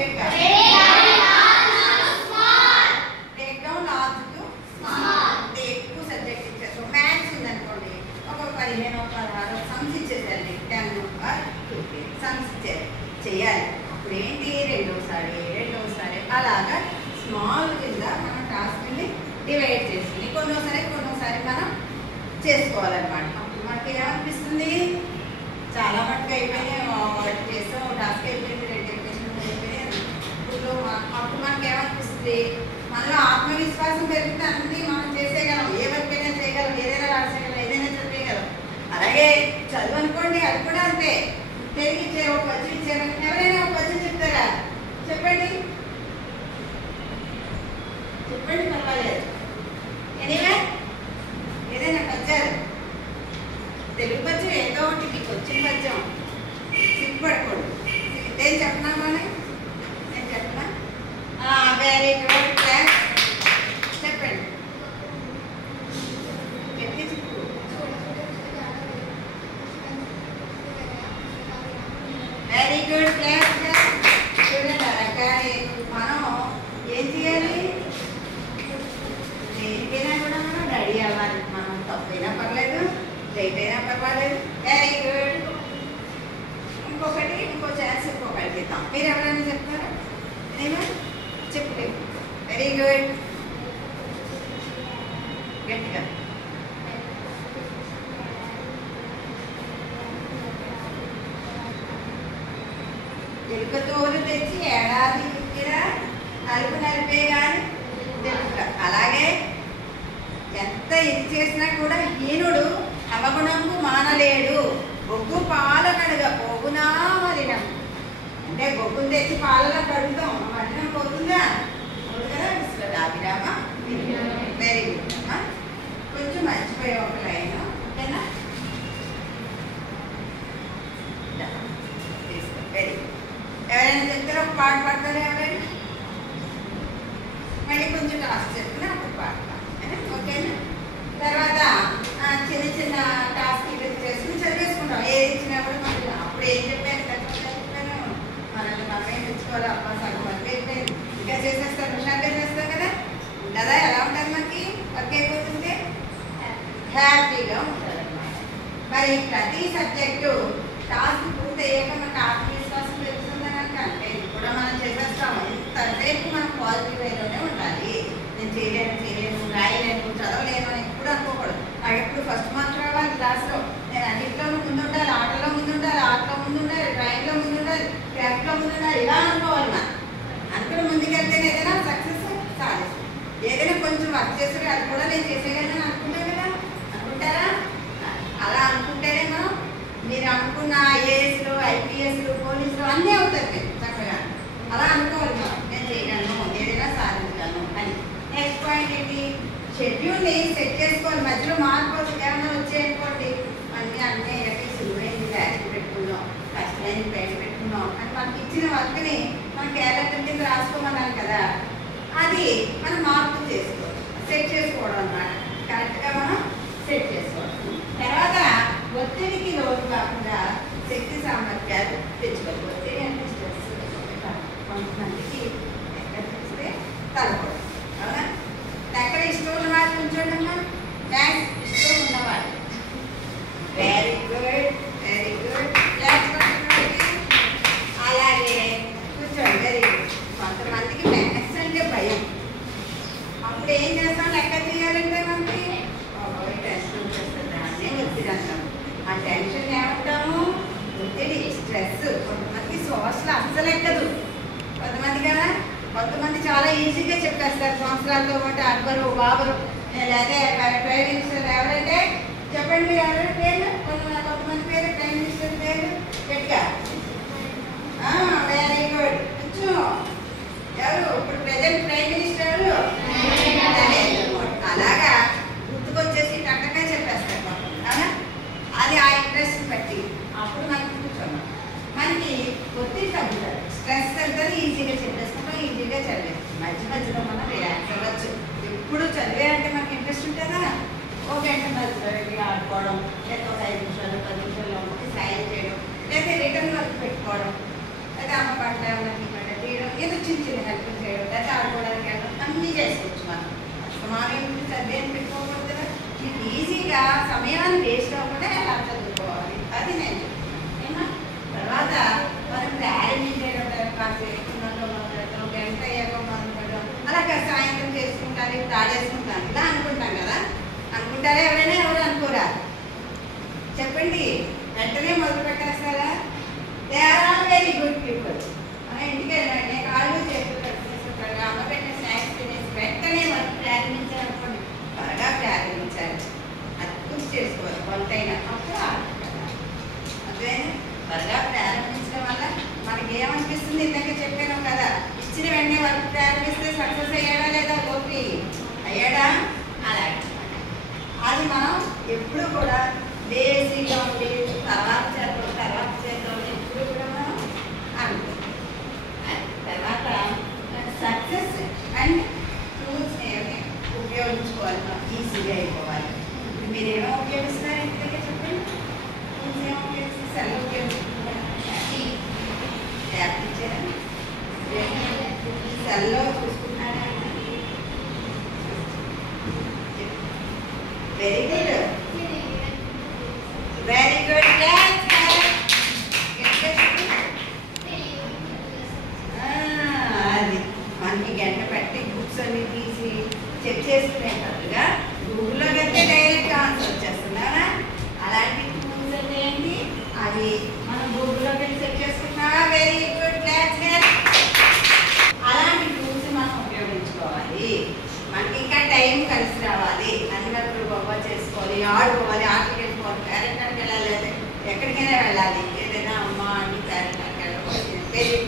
ఎక్కువ సబ్జెక్ట్ ఇచ్చారు. మ్యాథ్స్ ఉందనుకోండి, ఒక 15 16 సమ్స్ ఇచ్చేసారు. 10 or 2 సమ్స్ ఇచ్చారు, చెయ్యాలి. అప్పుడు ఏంటి? రెండోసారి అలాగా స్మాల్ కింద మనం టాస్క్ని డివైడ్ చేసుకుని కొన్నోసారి మనం చేసుకోవాలన్నమాట. అప్పుడు మనకి ఏమనిపిస్తుంది? చాలా మటుకు అయిపోయినాయి, చేస్తాం, టాస్క్ అయిపోయింది, 2 అయిపోయింది, 3 అయిపోయినాయి. అప్పుడు మనకి ఏమనిపిస్తుంది? మనలో ఆత్మవిశ్వాసం పెరిగితే అన్నీ మనం చేసేయగలం, ఏ వర్క్ అయినా చేయగలం, ఏదైనా రాసేయగలం, ఏదైనా చదివేయగలం. అలాగే చదువు అనుకోండి, అది కూడా అంతే. తెలుగు ఇచ్చారు, ఒక పద్యం ఇచ్చారు, ఎవరైనా ఒక పద్యం చెప్తారా? చెప్పండి పర్వాలేదు. ఏదైనా పద్యాలు, తెలుగు పద్యం ఏదో ఒకటి మీకు వచ్చిన పద్యం సిగ్గుపడకూడదు. నేను చెప్పనా? నేను చెప్పనా? Very good. చెప్పండి. Very good. చూడండి అలాగే మనం ఏం చేయాలి? దేనికైనా కూడా మనం రెడీ అవ్వాలి. మనం తప్పైనా పర్లేదు, రైతైనా పర్వాలేదు. Very good. ఇంకో ఛాన్స్ ఇంకొకటి ఇద్దాం. మీరు ఎవరైనా చెప్తారా? చెప్పలేదు. Very good. గట్టిగా ఎలుకతోలు తెచ్చి ఏడాది దుక్కిరా నలుపు నలిపే కానీ తెలుపుట. అలాగే ఎంత ఇది చేసినా కూడా హీనుడు అవగుణంకు మానలేడు. బొగ్గు పాల కడుగ పోగునా మలినం. అంటే బొగ్గును తెచ్చి పాలలో కడుగుతాం, మలినం పోతుందా? పోదు కదా. అభిరామ వెరీ గుడ్ అమ్మా. కొంచెం మర్చిపోయే ఒక లైన్ ఓకేనా. Very good. ఎవరైనా చెప్తారా? ఒక పాట పాడతారా ఎవరైనా? మళ్ళీ కొంచెం టాస్క్ చెప్తున్నా అప్పుడు పాడతాం ఓకేనా. తర్వాత చిన్న చిన్న టాస్క్ చేసుకుని చదివేసుకుంటాం. ఏది ఇచ్చినా కూడా మనకి అప్పుడు ఏం చెప్పాను చెప్పాను మనల్ని మనమే తెచ్చుకోవాలి. అబ్బా సగం వర్క్ అయిపోయింది ఇంకా చేసేస్తాం, హుషారుగా చేస్తాం కదా. ఉంటుందా? ఎలా ఉంటుంది మనకి వర్క్ అయిపోతుంటే? హ్యాపీగా ఉంటుంది అన్నమాట. మరి ప్రతి సబ్జెక్టు టాస్క్ పూర్తి అయ్యాక మనకు ఆత్మవిశ్వాసం పెరుగుతుందని అంటే ఇది కూడా మనం చేసేస్తాము. ఇంతసేపు మనం పాజిటివ్ వేలోనే ఉండాలి. నేను చేయలేను రాయలేను చదవలేను అని ఎప్పుడు అనుకోకూడదు. నాకు ఎప్పుడు ఫస్ట్ మార్క్ రావాలి క్లాస్లో, నేను అన్నింటిలోనూ ముందుండాలి, ఆటలో ముందుండాలి, ఆటలో ముందుండాలి, డ్రాయింగ్లో ముందుండాలి, క్రాఫ్ట్లో ముందుండాలి, ఇలా అనుకోవాలి. మనం అనుకుని ముందుకెళ్తేనే ఏదైనా సక్సెస్ సాధిస్తాం. ఏదైనా కొంచెం వర్క్ చేస్తే అది కూడా నేను చేసేయగలను అనుకుంటాను కదా. అనుకుంటారా? అలా అనుకుంటేనే మనం మీరు అనుకున్న ఐఏఎస్లు ఐపీఎస్లు పోలీసులు అన్నీ అవుతాయి మీరు చక్కగా. అలా అనుకోవాలి మనం, నేను చేయగలను, ఏదైనా సాధించగలను అని. నెక్స్ట్ పాయింట్ ఏంటి? షెడ్యూల్ని సెట్ చేసుకోవాలి. మధ్యలో మార్పు ఏమైనా వచ్చాయనుకోండి అన్నీ సులువైంది ర్యాక్ పెట్టుకుందాం, కష్టమైంది బయట పెట్టుకుందాం అని మనకి ఇచ్చిన వర్క్ని మనం క్యాలెండర్ కింద రాసుకోమన్నాను కదా, అది మనం మార్పు చేసుకోవాలి, సెట్ చేసుకోవడం అన్నమాట. కరెక్ట్గా మనం సెట్ చేసుకోవాలి. తర్వాత ఒత్తిడికి లోటు కాకుండా శక్తి సామర్థ్యాలు తెచ్చుకోవాలి. ఒత్తిడి అంటే స్ట్రెస్ కొంతమందికి ఎక్కడ చూస్తే తలపడం అవునా. ఎక్కడ ఇష్టం ఉన్నవాళ్ళు కూర్చోండి అమ్మా. మ్యాథ్స్ ఇష్టం ఉన్నవాళ్ళు వెరీ గుడ్ వెరీ గుడ్. అలాగే కూర్చోండి. Very good. కొంతమందికి మ్యాథ్స్ అంటే భయం. అప్పుడు ఏం చేస్తాం? లెక్క చేయాలంటే మనకి టెన్షన్ వచ్చేస్తుంది. దాన్నే ఒత్తిడి అంటాం. ఆ టెన్షన్ ఏమంటాము? ఒత్తిడి, స్ట్రెస్. కొంతమంది సోషల్ అస్సలు ఎక్కదు. కొంతమంది కదా, కొంతమంది చాలా ఈజీగా చెప్పేస్తారు. సంవత్సరాలతో పాటు అక్బరు బాబరు లేదా ప్రైమ్ మినిస్టర్ ఎవరంటే చెప్పండి మీరు ఎవరైనా పేర్లు. కొంతమంది పేరు ప్రైమ్ మినిస్టర్ పేరు గట్టిగా. Very good. కొంచెం ఎవరు ఇప్పుడు ప్రజెంట్ ప్రైమ్ మినిస్టర్ ఎవరు? అలాగా గుర్తుకొచ్చేసి టక్కగా చెప్పేస్తారు అవునా. అది ఆ ఇంట్రెస్ట్ బట్టి అప్పుడు మనకి కూర్చోన్నాం. మనకి ఒత్తిడి తగ్గుతుంది, స్ట్రెస్ తగ్గుతుంది, ఈజీగా చెప్పేసుకుంటాం, ఈజీగా చదివేస్తాం. మధ్య మధ్యలో మనం రిలాక్స్ అవ్వచ్చు. ఎప్పుడు చదివేయాలంటే మనకి ఇంట్రెస్ట్ ఉంటుందా? ఒక గంట మధ్యలో ఆడుకోవడం, లేదా ఒక 5 నిమిషాలు 10 నిమిషాలు ఒకటి సాయం చేయడం, లేదా రిటర్న్ వర్క్ పెట్టుకోవడం, లేదా అమ్మ పంట ఏమన్నా తీయడం, ఏదో చిన్న చిన్న హెల్ప్ చేయడం, లేదా ఆడుకోవడానికి వెళ్ళడం, అన్నీ చేసుకోవచ్చు. మనం అస్తమానం చదివేని పెట్టుకోకూడదు కదా. మీకు ఈజీగా సమయాన్ని వేస్ట్ అవ్వకుండా ఎలా చదువుకోవాలి అది నేను చెప్తాను. తర్వాత మనం ప్రారంభించేటప్పుడు కాసేపు మొదలుపెట్టడం, గంట అయ్యాక మొదలుపెట్టడం, అలాగే సాయంత్రం చేసుకుంటారు, తాడేసుకుంటాను ఇలా అనుకుంటాం కదా. అనుకుంటారా ఎవరైనా? ఎవరు అనుకోరా? చెప్పండి. వెంటనే మొదలు పెట్టేస్తారా? They are all very good people. మన ఇంటికి వెళ్ళండి, కాళ్ళు చేతులు కట్టుకుంటారు, అమ్మ పెట్టిన స్నాక్స్ తినేసి వెంటనే వర్క్ ప్రారంభించాలనుకోండి. త్వరగా ప్రారంభించాలి, అది పూర్తి చేసుకోవాలి. వంటైనా అప్పుడు అదే త్వరగా ప్రారంభించడం వల్ల మనకి ఏమనిపిస్తుంది? ఇందాక చెప్పాను కదా, ఇచ్చిన వెంటనే వర్క్ ప్రారంభిస్తే సక్సెస్ అయ్యాడా లేదా? గోపి అయ్యాడా? అలాగే అది మనం ఎప్పుడు కూడా లేజీగా ఉండి తర్వాత చేద్దాం ఎప్పుడు కూడా మనం అనుకుంటాం. తర్వాత సక్సెస్ అండ్ టూల్స్ ఏమి ఉపయోగించుకోవాలి, మనం ఈజీగా అయిపోవాలి. ఇప్పుడు మీరు ఏమో ఉపయోగిస్తున్నారు ఇంటి దగ్గర చెప్పండి. టూల్స్ ఏమో ఉపయోగిస్తారు? సెల్ ఉపయోగిస్తున్నారు, యాప్ ఇచ్చారని సెల్లో చూసుకుంటున్నారా? Very good very good. అది మనకి గంట పెట్టి బుక్స్ అన్ని తీసి చెక్ చేసుకునేటట్టుగా గూగుల్లో వెళ్తే డైరెక్ట్ ఆన్సర్ వచ్చేస్తున్నారా? అలాంటి టూల్స్ అంటే ఏంటి? అది మనం గూగుల్లోకి వెళ్ళి చెక్ చేసుకున్నారా? Very good.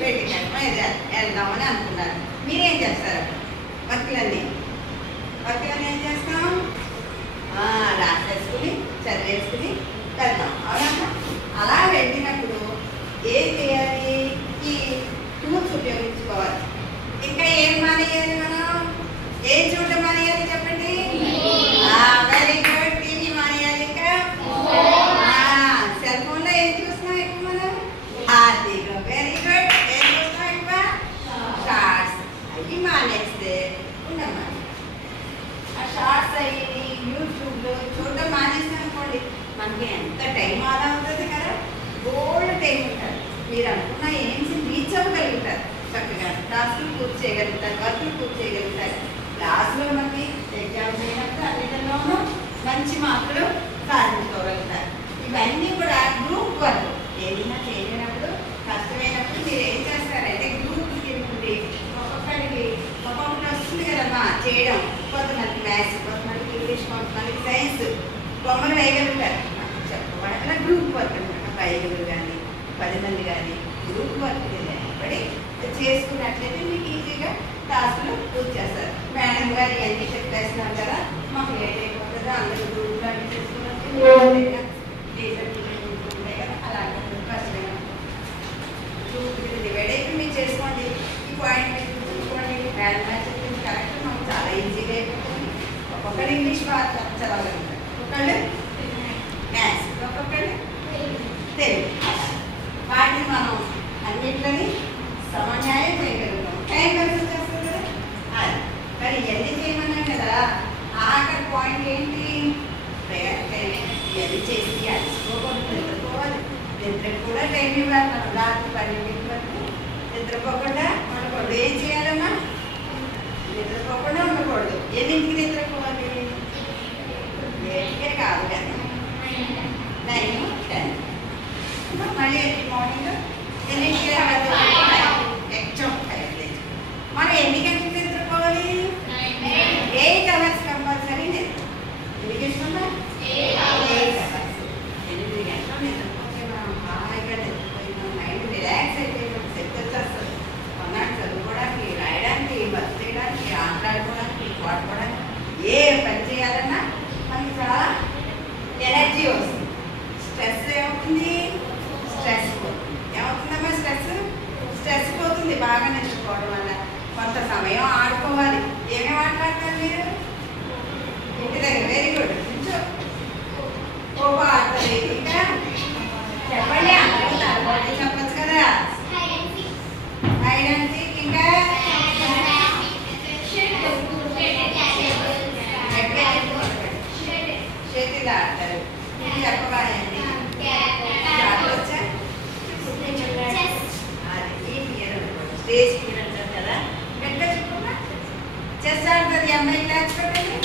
పెట్టినట్టు వెళ్దామని అనుకున్నారు. మీరేం చేస్తారు? వర్కులన్నీ ఏం చేస్తాం? రాసేసుకుని చదివేసుకుని వెళ్తాం, అవునా? అలా వెళ్ళినప్పుడు ఏం చేయాలి? ఈ టూల్స్ ఉపయోగించుకోవాలి. ఇంకా ఏం మానేయాలి? మనం ఏం చూడటం మానేయాలి చెప్పండి? Very good. టీవీ మానేయాలి. ఇంకా సెల్ ఫోన్లో ఏం చూస్తున్నాం ఎక్కువ మనం? అదిగో వెరీ గుడ్. ఏం చూస్తున్నాం ఎక్కువ? షార్ట్స్. అవి మానేస్తే ఉండమ్మా. ఆ షార్ట్స్ అయ్యి యూట్యూబ్లో చూడటం మానేస్తాం అనుకోండి, మనకి ఎంత టైం ఆదా అవుతుంది కదా. గోల్డ్ టైం ఉంటుంది. మీరు అనుకున్న ఏమ్స్ రీచ్ అవ్వగలుగుతారు. చక్కగా క్లాసులు పూర్తి చేయగలుగుతారు, వర్కులు పూర్తి చేయగలుగుతారు. క్లాసులో మనకి ఎగ్జామ్స్ అయినప్పుడు అన్నిటిలోనూ మంచి మార్కులు సాధించుకోగలుగుతారు. ఇవన్నీ కూడా గ్రూప్ వర్క్. ఏదైనా చేయలేనప్పుడు కష్టమైనప్పుడు మీరు ఏం చేస్తారంటే గ్రూప్కి తిరుగుతుంది. ఒక్కొక్కరికి ఒక్కొక్కటి వస్తుంది కదమ్మా చేయడం. కొంతమంది మ్యాథ్స్, కొంతమందికి ఇంగ్లీష్, కొంతమందికి సైన్స్. బొమ్మలు వేయగలుగుతారు. చెప్పబడకుండా గ్రూప్ వర్క్ అనమాట. 5 కానీ 10 మంది కానీ గ్రూప్ వర్క్ పడి చేసుకున్నట్లయితే మీకు ఈజీగా క్లాసులు పూర్తి చేస్తారు. మేడం గారు ఇవన్నీ చెప్పేస్తున్నారు కదా, మాకు లేట్ అయిపోతుందో అందరూ గ్రూప్లో అన్నీ చేసుకున్నట్టు ఉంటాయి కదా, అలాంటి కష్టమైన గ్రూప్ డివైడ్ అయితే మీరు చేసుకోండి. ఈ పాయింట్ మీరు గుర్తుంచుకోండి. మేడం గారు చెప్పింది కరెక్ట్. మాకు చాలా ఈజీగా అయిపోతుంది. ఒక్కొక్కరు ఇంగ్లీష్ బాగా చదవగలుగుతారు, ఒక్కొక్కళ్ళు మ్యాథ్స్, ఒక్కొక్కళ్ళు తెలుగు. వాటిని మనం అన్నింటినీ సమన్యాయం చేయగలుగుతాం. టైం కలిసి వచ్చేస్తుంది కదా. అది మరి ఇవన్నీ చేయమన్నాం కదా. ఆఖరి పాయింట్ ఏంటి? ఇవన్నీ చేసి అలసిపోకూడదు, నిద్రపోవాలి. నిద్రకు కూడా టైం ఇవ్వాలి. మనం రాత్రి 12 వరకు నిద్రపోకుండా ఉండకూడదు. ఏం చేయాలన్నా నిద్రపోకుండా ఉండకూడదు. ఎన్నింటికి నిద్రపోవాలి? లేట్గా కాదు కదా, 9, 10. మళ్ళీ మార్నింగ్ ఎన్నింటికి ఎగ్జామ్ మనం ఎన్ని గంటలకు నిద్రపోవాలి? 8 hours కంపల్సరీ నిద్ర. ఎన్ని గంటలు? 8 hours. 8 గంటలు నిద్రపోతే మనం హాయిగా నిద్రపోయినాం, మైండ్ రిలాక్స్ అయిపోయినాం, శక్తి వచ్చేస్తుంది. కొన్నాడు చదువుకోవడానికి, రాయడానికి, వర్క్ చేయడానికి, ఆటలాడుకోవడానికి, పాడుకోవడానికి, ఏ పని చేయాలన్నా మనకి చాలా ఎనర్జీ వస్తుంది. స్ట్రెస్ ఏమవుతుంది? స్ట్రెస్ పోతుంది. ఏమవుతుందమ్మా? స్ట్రెస్ పోతుంది బాగా నిద్రపోవడం వల్ల. కొంత సమయం ఆడుకోవాలి. ఏమేమి ఆటలాడతారు మీరు ఇంటి దగ్గర? Very good. ఖోఖో ఆడతారు. ఇంకా చెప్పండి, అందరూ తరబడి చెప్పచ్చు కదా. హైడ్ అండ్ సీక్, ఇంకా షటిల్ ఆడతారు. చెప్పబాయండి. ఆడవచ్చా? స్టేజ్ ఫియర్ అంటారు కదా. గట్టిగా చెప్పుకున్నా చెస్ ఆడుతుంది అమ్మాయి. క్లాస్ పెట్టండి.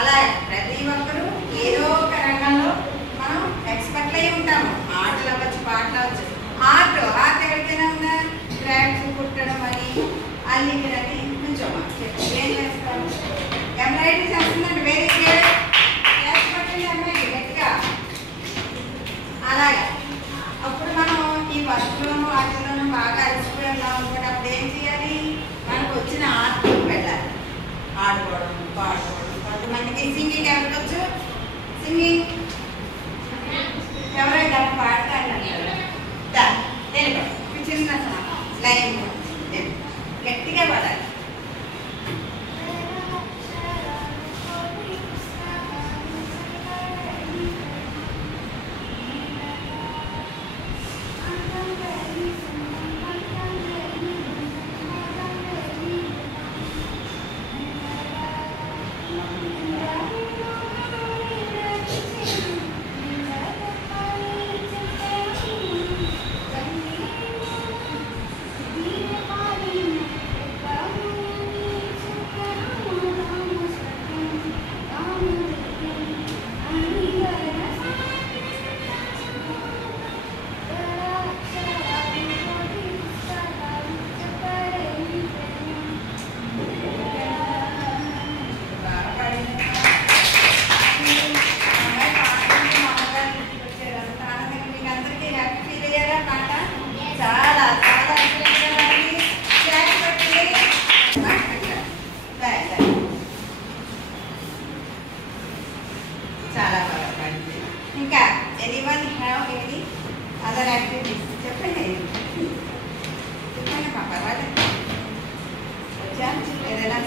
అలా ప్రతి ఒక్కరూ ఏదో ఒక రంగంలో మనం ఎక్స్పర్ట్ అయి ఉంటాము. ఆటలు అవ్వచ్చు, పాటలు అవ్వచ్చు. ఆర్ట్ ఎవరికైనా ఉందా? క్రాఫ్ట్స్ కుట్టడం అని, అల్లికలని నుంచోమా. ఏం చేస్తాము? ఎంబ్రాయిడరీ చేస్తుందండి. Very good. క్లాస్ పెట్టండి అమ్మాయి గట్టిగా. అలాగా అప్పుడు మనం ఈ వర్క్లోనూ వాటిలోనూ బాగా అలసిపోయి ఉన్నాం అనుకోండి. అప్పుడు ఏం చేయాలి? మనకు వచ్చిన ఆర్ట్లోకి వెళ్ళాలి. ఆడుకోవడం, పాడుకోవడం. కొంతమందికి సింగింగ్ ఎవరికి వచ్చు? సింగింగ్ ఎవరైనా పాడతారు చిన్న లైన్ గట్టిగా పాడాలి.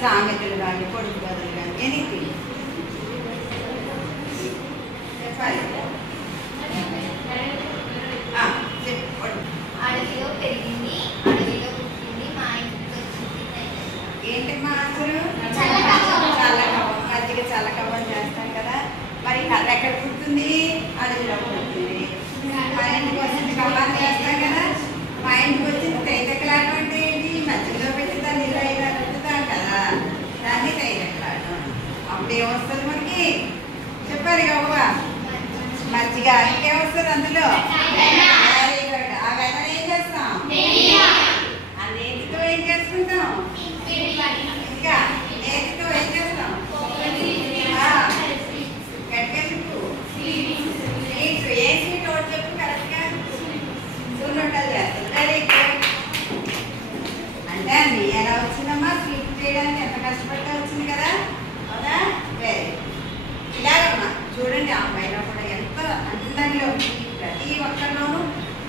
సామెతలు కానీ పొడుపు కథలు కానీ ఎనీథింగ్ చెప్పాలి. చెప్పండి. అడవిలో పెరిగింది, అడవిలో పుట్టింది, మా ఇంటికి వచ్చింది. ఏంటమ్మా అసలు చల్లకవ్వం. చల్లకవ్వం, మజ్జిగ చల్లకవ్వం చేస్తాం కదా. మరి కర్ర ఎక్కడ పుట్టింది? అడవిలో పుట్టింది. మా ఇంటికి వచ్చింది కవ్వం చేస్తాం కదా. మా ఇంటికి వచ్చింది తైతక్కలాట అంటే ఏంటి? మజ్జిగలో పెట్టి దాన్ని ఇలా ఇలా పెట్టుతాం కదా, దాన్ని తైతక్కలాట. అప్పుడు ఏమొస్తుంది మనకి? చెప్పాలి కవ్వ మజ్జిగ. ఇంకేమొస్తుంది అందులో? Very good. ఆ వెన్నని ఏం చేస్తాం? ఆ నేతితో ఏం చేసుకుంటాం? ఇంకా నేతితో ఏం చేస్తాం? గట్టిగా చెప్పు. స్వీట్స్. ఏ స్వీట్ ఒకటి చెప్పు కరెక్ట్గా. సున్నుండలు చేస్తాం. Very good. అంటే అన్ని ఎలా వచ్చిందమ్మా? స్వీట్ చేయడానికి ఎంత కష్టపడితే వచ్చింది కదా, అవునా? వెరీ ఇలాగమ్మా చూడండి. ఆ అమ్మాయిలో కూడా ఎంత అందరిలో ప్రతి ఒక్కరిలోనూ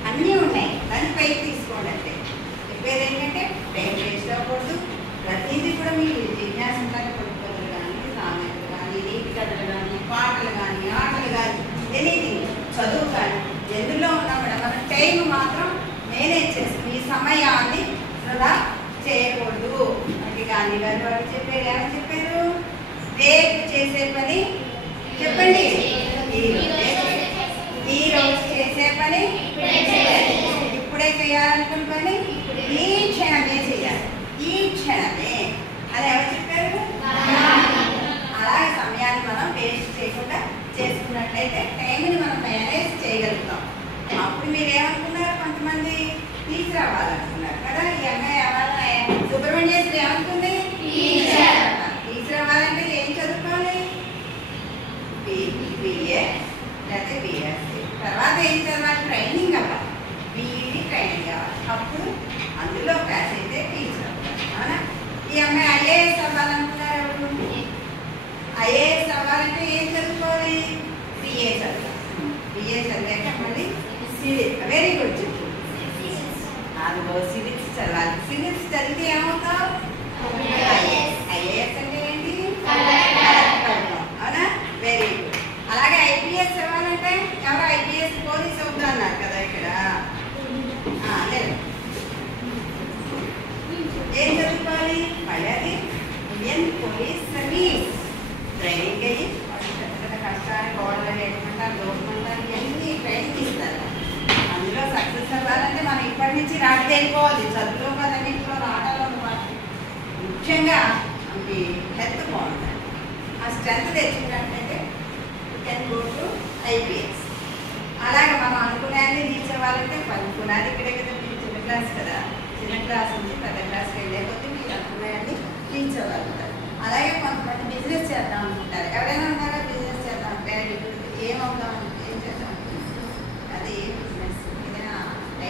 అన్నీ ఉన్నాయి. దాన్ని పైకి తీసుకోండి. అంటే చెప్పేది ఏంటంటే టైం వేస్ట్ అవ్వకూడదు. ప్రతిదీ కూడా మీరు జిజ్ఞాసంగా పడుకోవద్దు. కానీ సామెతలు కానీ నీతి కథలు కానీ పాటలు కానీ ఆటలు కానీ ఎనీథింగ్ చదువు కానీ ఎందులో ఉన్నా కూడా మన టైం మాత్రం మేనేజ్ చేసుకుని ఈ సమయాన్ని వృధా చేయకూడదు. అది గాంధీ గారు వాళ్ళు చెప్పారు. ఏమని చెప్పారు? రేపు చేసే పని చెప్పండి. ఈ రోజు చేసే పని ఇప్పుడే చేయాలనుకున్న పని ఈ క్షణమే చేయాలి. ఈ క్షణమే అని ఎవరు చెప్పారు? అలాగే సమయాన్ని మనం వేస్ట్ చేయకుండా చేసుకున్నట్లయితే టైంని మనం మేనేజ్ చేయగలుగుతాం. అప్పుడు మీరు ఏమనుకున్నారు? కొంతమంది టీచర్ అవ్వాలనుకున్నారు కదా. ఈ అమ్మాయి అవ్వాలని సుబ్రహ్మణ్యేశ్వరి ఏమనుకుంది? టీచర్ అవ్వాలంటే ఏం చదువుకోవాలి? బిఏ లేకపోతే బిఎస్సి. తర్వాత ఏం చదవాలి? ట్రైనింగ్ అవ్వాలి. బీఈడి ట్రైనింగ్ అవ్వాలి. అప్పుడు అందులో క్లాస్ అయితే టీచర్ అవ్వాలి. అవునా? ఈ అమ్మాయి ఐఏఎస్ అవ్వాలనుకున్నారు. ఐఏఎస్ అవ్వాలంటే ఏం చదువుకోవాలి? బిఏ చదవాలి. బిఏ చదివాక మళ్ళీ సివిల్స్. వెరీ గుడ్ చెప్పు. అందులో సివిల్స్ చదవాలి. సివిల్స్ చదివితే ఏమవుతావు? ఐఏఎస్ అంటే ఏంటి? అవునా? Very good. అలాగే ఐపీఎస్ అవ్వాలంటే ఎవరు? ఐపీఎస్ పోలీస్ అవుతా అన్నారు కదా ఇక్కడ. లేదు ఏం చదువుకోవాలి? మళ్ళీ అది ఇండియన్ పోలీస్ సర్వీస్ ట్రైనింగ్ అయ్యి పెద్ద పెద్ద కష్టాన్ని గోడలు వేయమంటారు, దోపమంటారు, ఇవన్నీ ట్రైనింగ్ ఇస్తారు. అందులో సక్సెస్ అవ్వాలంటే మనం ఇప్పటి నుంచి రాటి వెళ్ళిపోవాలి. చదువులో పదన్నింటిలో రావడంలో ముఖ్యంగా మనకి హెల్త్ బాగుంటుంది. ఆ స్ట్రెంత్ తెచ్చుకున్నట్లయితే కెన్ గో టు ఐపీఎస్. అలాగే మనం అనుకునేది రీచ్ అవ్వాలంటే పునాది ఇక్కడే కదా. మీరు చిన్న క్లాస్ కదా, చిన్న క్లాస్ నుంచి పెద్ద క్లాస్కి వెళ్ళే కొద్దీ మీరు అనుకునేది రీచ్ అవ్వగలుగుతారు. అలాగే కొంతమంది బిజినెస్ చేద్దాం అనుకుంటారు. ఎవరైనా ఉన్నారా బిజినెస్ చేద్దాం? ఏమవుతాం? ఏం చేద్దాం? అది ఏ బిజినెస్? ఏదైనా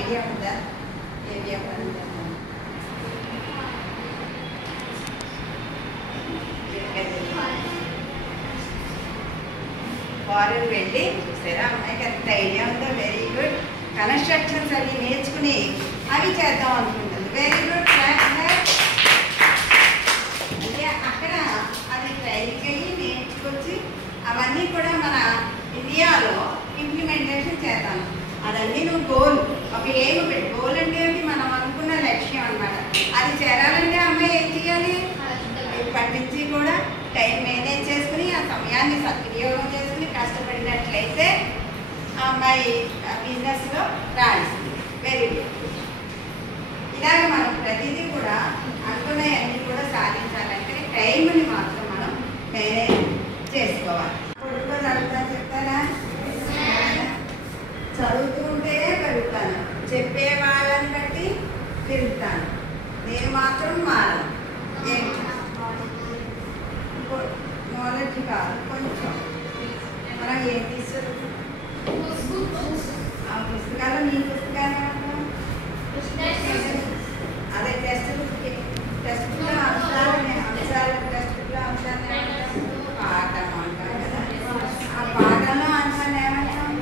ఐడియా ఉందా? ఏ వ్యాపారం చేద్దాం? ఫారెన్ వెళ్ళి చూసారా అమ్మాయికి ఎంత ఐడియా ఉందో. Very good. కన్స్ట్రక్షన్స్ అవి నేర్చుకుని అవి చేద్దాం అనుకుంటుంది. Very good. అంటే అక్కడ అది ట్రైనింగ్ అయ్యి నేర్చుకొచ్చి అవన్నీ కూడా మన ఇండియాలో ఇంప్లిమెంటేషన్ చేద్దాం. అదన్నీ నువ్వు గోల్, ఒక ఏమి పెట్టి. గోల్ అంటే ఏంటి? మనం అనుకున్న లక్ష్యం అన్నమాట. అది చేరాలంటే అమ్మాయి ఏం చేయాలి? ఇప్పటి నుంచి కూడా టైం మేనేజ్ చేసుకుని ఆ సమయాన్ని సద్వినియోగం చేసుకుని కష్టపడినట్లయితే ఆ అమ్మాయి బిజినెస్లో రాణిస్తుంది. Very good. ఇలాగ మనం ప్రతిదీ కూడా అనుకున్నవన్నీ కూడా సాధించాలంటే టైంని మాత్రం మనం మేనేజ్ చేసుకోవాలి. కొడుకు చదువుతా చెప్తానా? చదువుతూ ఉంటేనే పెరుగుతాను. చెప్పే వాళ్ళని బట్టి తిరుగుతాను. నేను మాత్రం మారను. ఏంటి నాలెడ్జ్ కాదు, కొంచెం మనం ఏం తీసుకో ఆ పుస్తకాలు. నీ పుస్తకాలు అదే టెక్స్ట్ బుక్. టెక్స్ట్ బుక్లో అంశాలు టెక్స్ట్ బుక్లో అంశాన్ని పాఠం అంటాం కదా. ఆ పాఠంలో అంశాన్ని ఏమంటాం?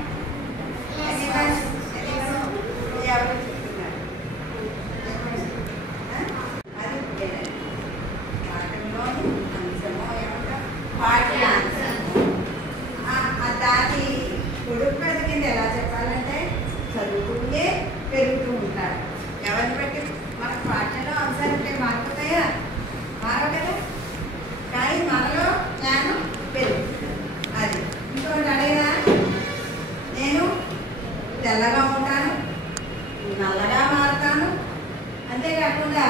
ఎవరు చెప్తున్నారు? అది పాఠంలో నల్లగా మారుతాను. అంతేకాకుండా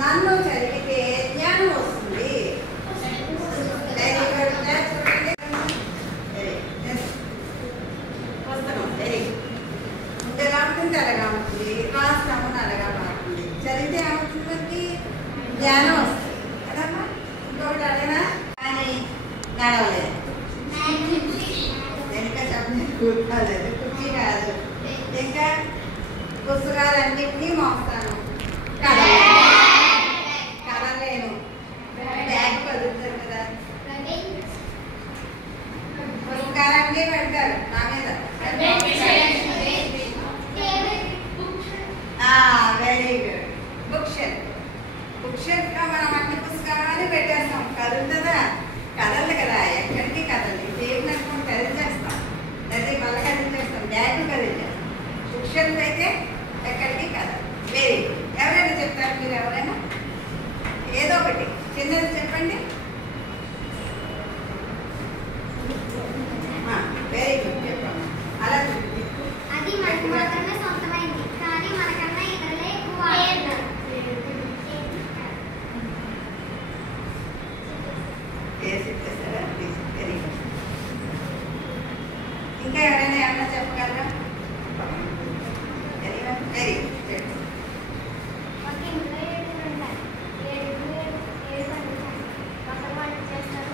నన్ను చదివితే జ్ఞానం వస్తుంది. ముందుగా ఉంటుంది, అలాగా ఉంటుంది, రాస్తాము అలాగా మారుతుంది. చదివితే ఏమవుతుంది, మనకి జ్ఞానం వస్తుంది కదమ్మా. ఇంకొకటి అదేనా, కానీ నడవలేదు. ఇంకా చెప్పలేదు, కూర్చోలేదు, కుర్చీ కాదు. ఇంకా పుస్తకాలన్నింటినీ మోస్తాను, కదలేను. బ్యాగ్ కదులుతారు కదా, పుస్తకాలన్నీ పెడతారు నా మీద. Very good. Book shelf. Book షెల్ఫ్లో మనం అన్ని పుస్తకాలు పెట్టేస్తాం. కదులుతుందా? కదలదు కదా, ఎక్కడికి కదలి. టేబుల్ అనుకోండి కదిలిచేస్తాం, లేదా మళ్ళీ కదిలిచేస్తాం, బ్యాగ్ కదిలిచేస్తాం. బుక్ షెల్ఫ్ అయితే ఎక్కడికి కదలు. Very good. ఎవరైనా చెప్తారు మీరు? ఎవరైనా ఏదో ఒకటి చిన్నది చెప్పండి. వెరీ గుడ్, చెప్పండి. అలా అది మనకు మాత్రమే సొంతమైంది, కానీ మనకన్నా ఇతరులే ఎక్కువ వాడుతున్నారు. ఇంకా ఎవరైనా ఏమన్నా చెప్పగలరా? Very good. ఒక ఇంట్లో 7 ఉంటాయి. 7 పనులు చేస్తారు. ఒకరు వంట చేస్తారు,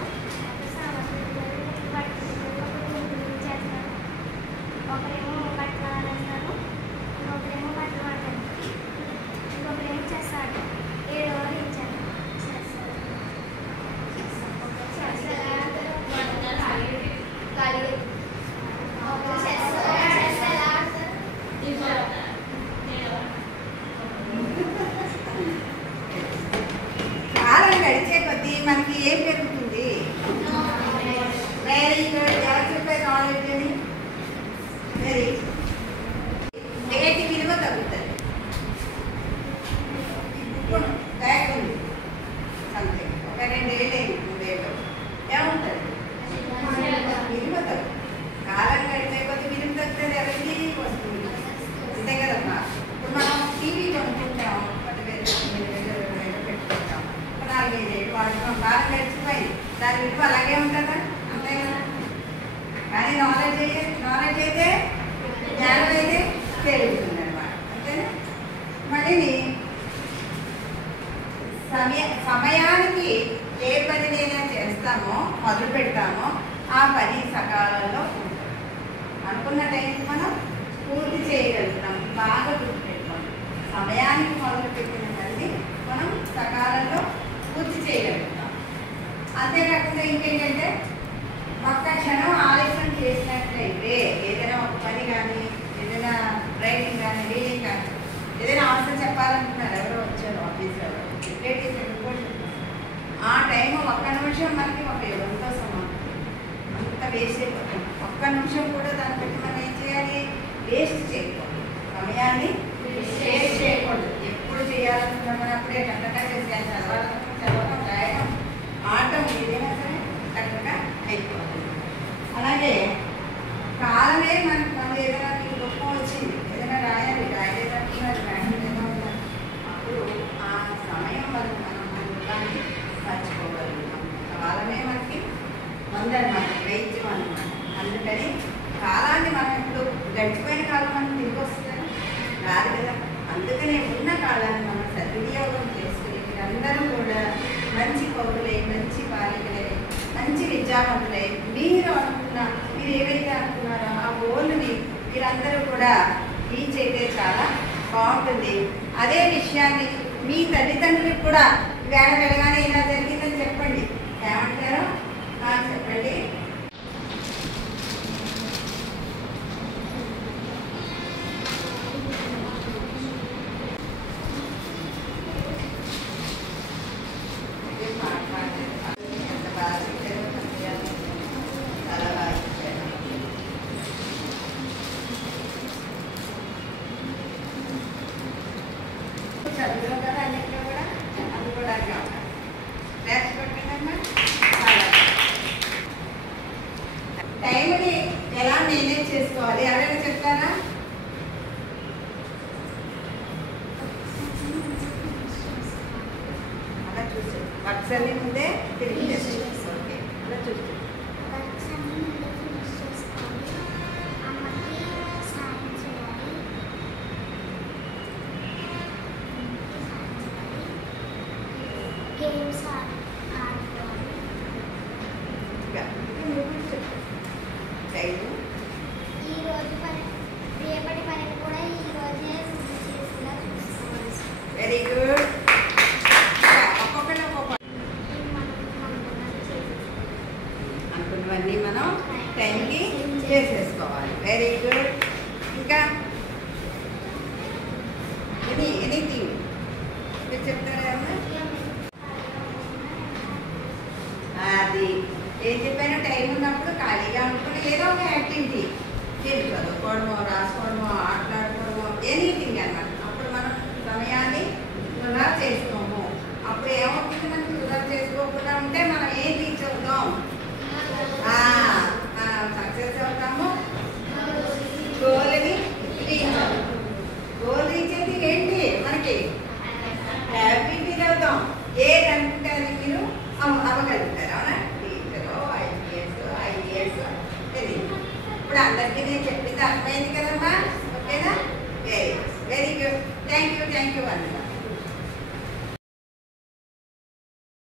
ఒకరు సామాన్లు చేస్తారు, ఒకరేమో బట్టలు ఆరేస్తారు, ఇంకొకరేమో బట్టలు ఆడతారు, ఇంకొకరేమో చేస్తారు. 7 రోజులు ఇచ్చారు. కాలం గడిచే కొద్దీ మనకి ఏం పెరుగుతుంది? Very good. ఎవరు చెప్పారు నాలెడ్జ్ అని? వెరీ డేట్ విలువ తగ్గుతుంది. ఇప్పుడు బ్యాగ్ ఉంది సంథింగ్, ఒక 2 ఏళ్ళు అయింది, 3 ఏళ్ళు, ఏముంటుంది? విలువ తగ్గుతుంది. కాలం గడిచే కొద్దీ విలువ తగ్గుతుంది. ఎవరికి వస్తుంది? అంతే కదమ్మా. ఇప్పుడు మనం టీవీ కొనుక్కుంటాం, 10,000 పెట్టుకుంటాం, 4-5 ఏళ్ళు వాడుతాం. కాలం గడిచిపోయింది, దాని విలువ అలాగే ఉంటుందా? అంతే కదా. కానీ నాలెడ్జ్ అయితే జ్ఞానం అయితే పెరుగుతుంది అనమాట. అంతేనా? మళ్ళీ సమయానికి ఏ పనినైనా చేస్తామో, మొదలు పెడతామో, ఆ పని సకాలంలో ఉంటుంది. అనుకున్న టైంకి మనం పూర్తి చేయగలుగుతాం. బాగా గుర్తుపెట్టుకోండి, సమయానికి మొదలు పెట్టిన పని మనం సకాలంలో పూర్తి చేయగలుగుతాం. అంతేకాకుండా ఇంకేంటంటే, ఒక్క క్షణం ఆలస్యం చేసినట్లయితే ఏదైనా ఒక పని కానీ, ఏదైనా రైటింగ్ కానీ, రీడింగ్ కానీ, ఏదైనా అవసరం చెప్పాలనుకున్నారు, ఎవరో వచ్చారు ఆఫీస్లో, ఆ టైం 1 నిమిషం మనకి ఒక యుగంతో సమానం. అంత వేస్ట్ అయిపోతుంది. 1 నిమిషం కూడా దాన్ని బట్టి మనం ఏం చేయాలి? వేస్ట్ చేయకూడదు. సమయాన్ని వేస్ట్ చేయకూడదు. ఎప్పుడు చేయాలనుకున్నప్పుడే కరెక్ట్గా చేసి చదవడం, రాయడం, ఆడటం, ఏదైనా సరే కరెక్ట్గా అయిపోతుంది. అలాగే కాలమే మనం ఏదైనా మీకు దుఃఖం వచ్చింది, ఏదైనా రాయలేదనుకున్నది, అప్పుడు ఆ సమయం వరకు మనం మన దుఃఖాన్ని మర్చిపోగలుగుతాం. కాలమే మనకి మందనమాట, వైద్యం అనమాట. అందుకని కాలాన్ని మనం ఇప్పుడు గడిచిపోయిన కాలం మనం తిరిగి వస్తుంది రాదు కదా. అందుకనే ఉన్న కాలాన్ని మనం సద్వినియోగం చేసుకుని మీరందరూ కూడా మంచి పౌరులై, మంచి బాలికలై, మంచి విద్యావంతులై, మీరు ఏవైతే అనుకున్నారో ఆ గోల్ని మీరందరూ కూడా రీచ్ అయితే చాలా బాగుంటుంది. అదే విషయాన్ని మీ తల్లిదండ్రులకు కూడా వేళ వెళ్ళగానే ఇలా జరిగిందని చెప్పండి. ఏమంటారు? చెప్పండి. చదువులో కదా అన్నింటిలో కూడా అది కూడా నేర్చుకుంటున్నామ్మా. చూసి వర్క్స్ అన్ని ముందే ఫినిష్ చేసేసి ఓకే అలా చూసి వర్క్స్ అన్ని ముందే ఫినిష్ చేసుకోవాలి. అమ్మకి సాయం చేయాలి. గేమ్స్ ఆడుకోవాలి. ఈ రోజు పని రేపటి పనిని కూడా ఈ రోజే చేసేలా చూసుకోవాలి. Very good. ఒక్కొక్కటి ఒక్కొక్క అనుకున్నవన్నీ మనం టైంకి చేసేసుకోవాలి. Very good. ఇంకా ఎనీథింగ్ మీరు చెప్తారా? అది ఏం చెప్పాను, టైం ఉన్నప్పుడు ఖాళీగా అనుకుని ఏదో ఒక యాక్టివిటీ చేసి చదువుకోవడమో, రాసుకోవడమో, ఆటలాడుకోవడమో, ఎనీథింగ్ అన్నమాట. అప్పుడు మనం సమయాన్ని వృధా చేసుకోము. అప్పుడు ఏమవుతుంది, మనకి వృధా చేసుకోకుండా ఉంటే మనం ఏం రీచ్ అవుతాం, సక్సెస్ అవుతాము, గోల్ని రీచ్ అవుతాం. గోల్ రీచ్ అయితే ఏంటి, మనకి హ్యాపీ ఫీల్ అవుతాం. ఏది అనుకుంటే అది మీరు అవ్వగలుగుతారు. అవునా? టీచరు, ఐఏఎస్ తెలియదు. ఇప్పుడు అందరికీ నేను చెప్పింది అర్థమైంది కదమ్మా? ఓకేనా? Very good. Thank you Vandana.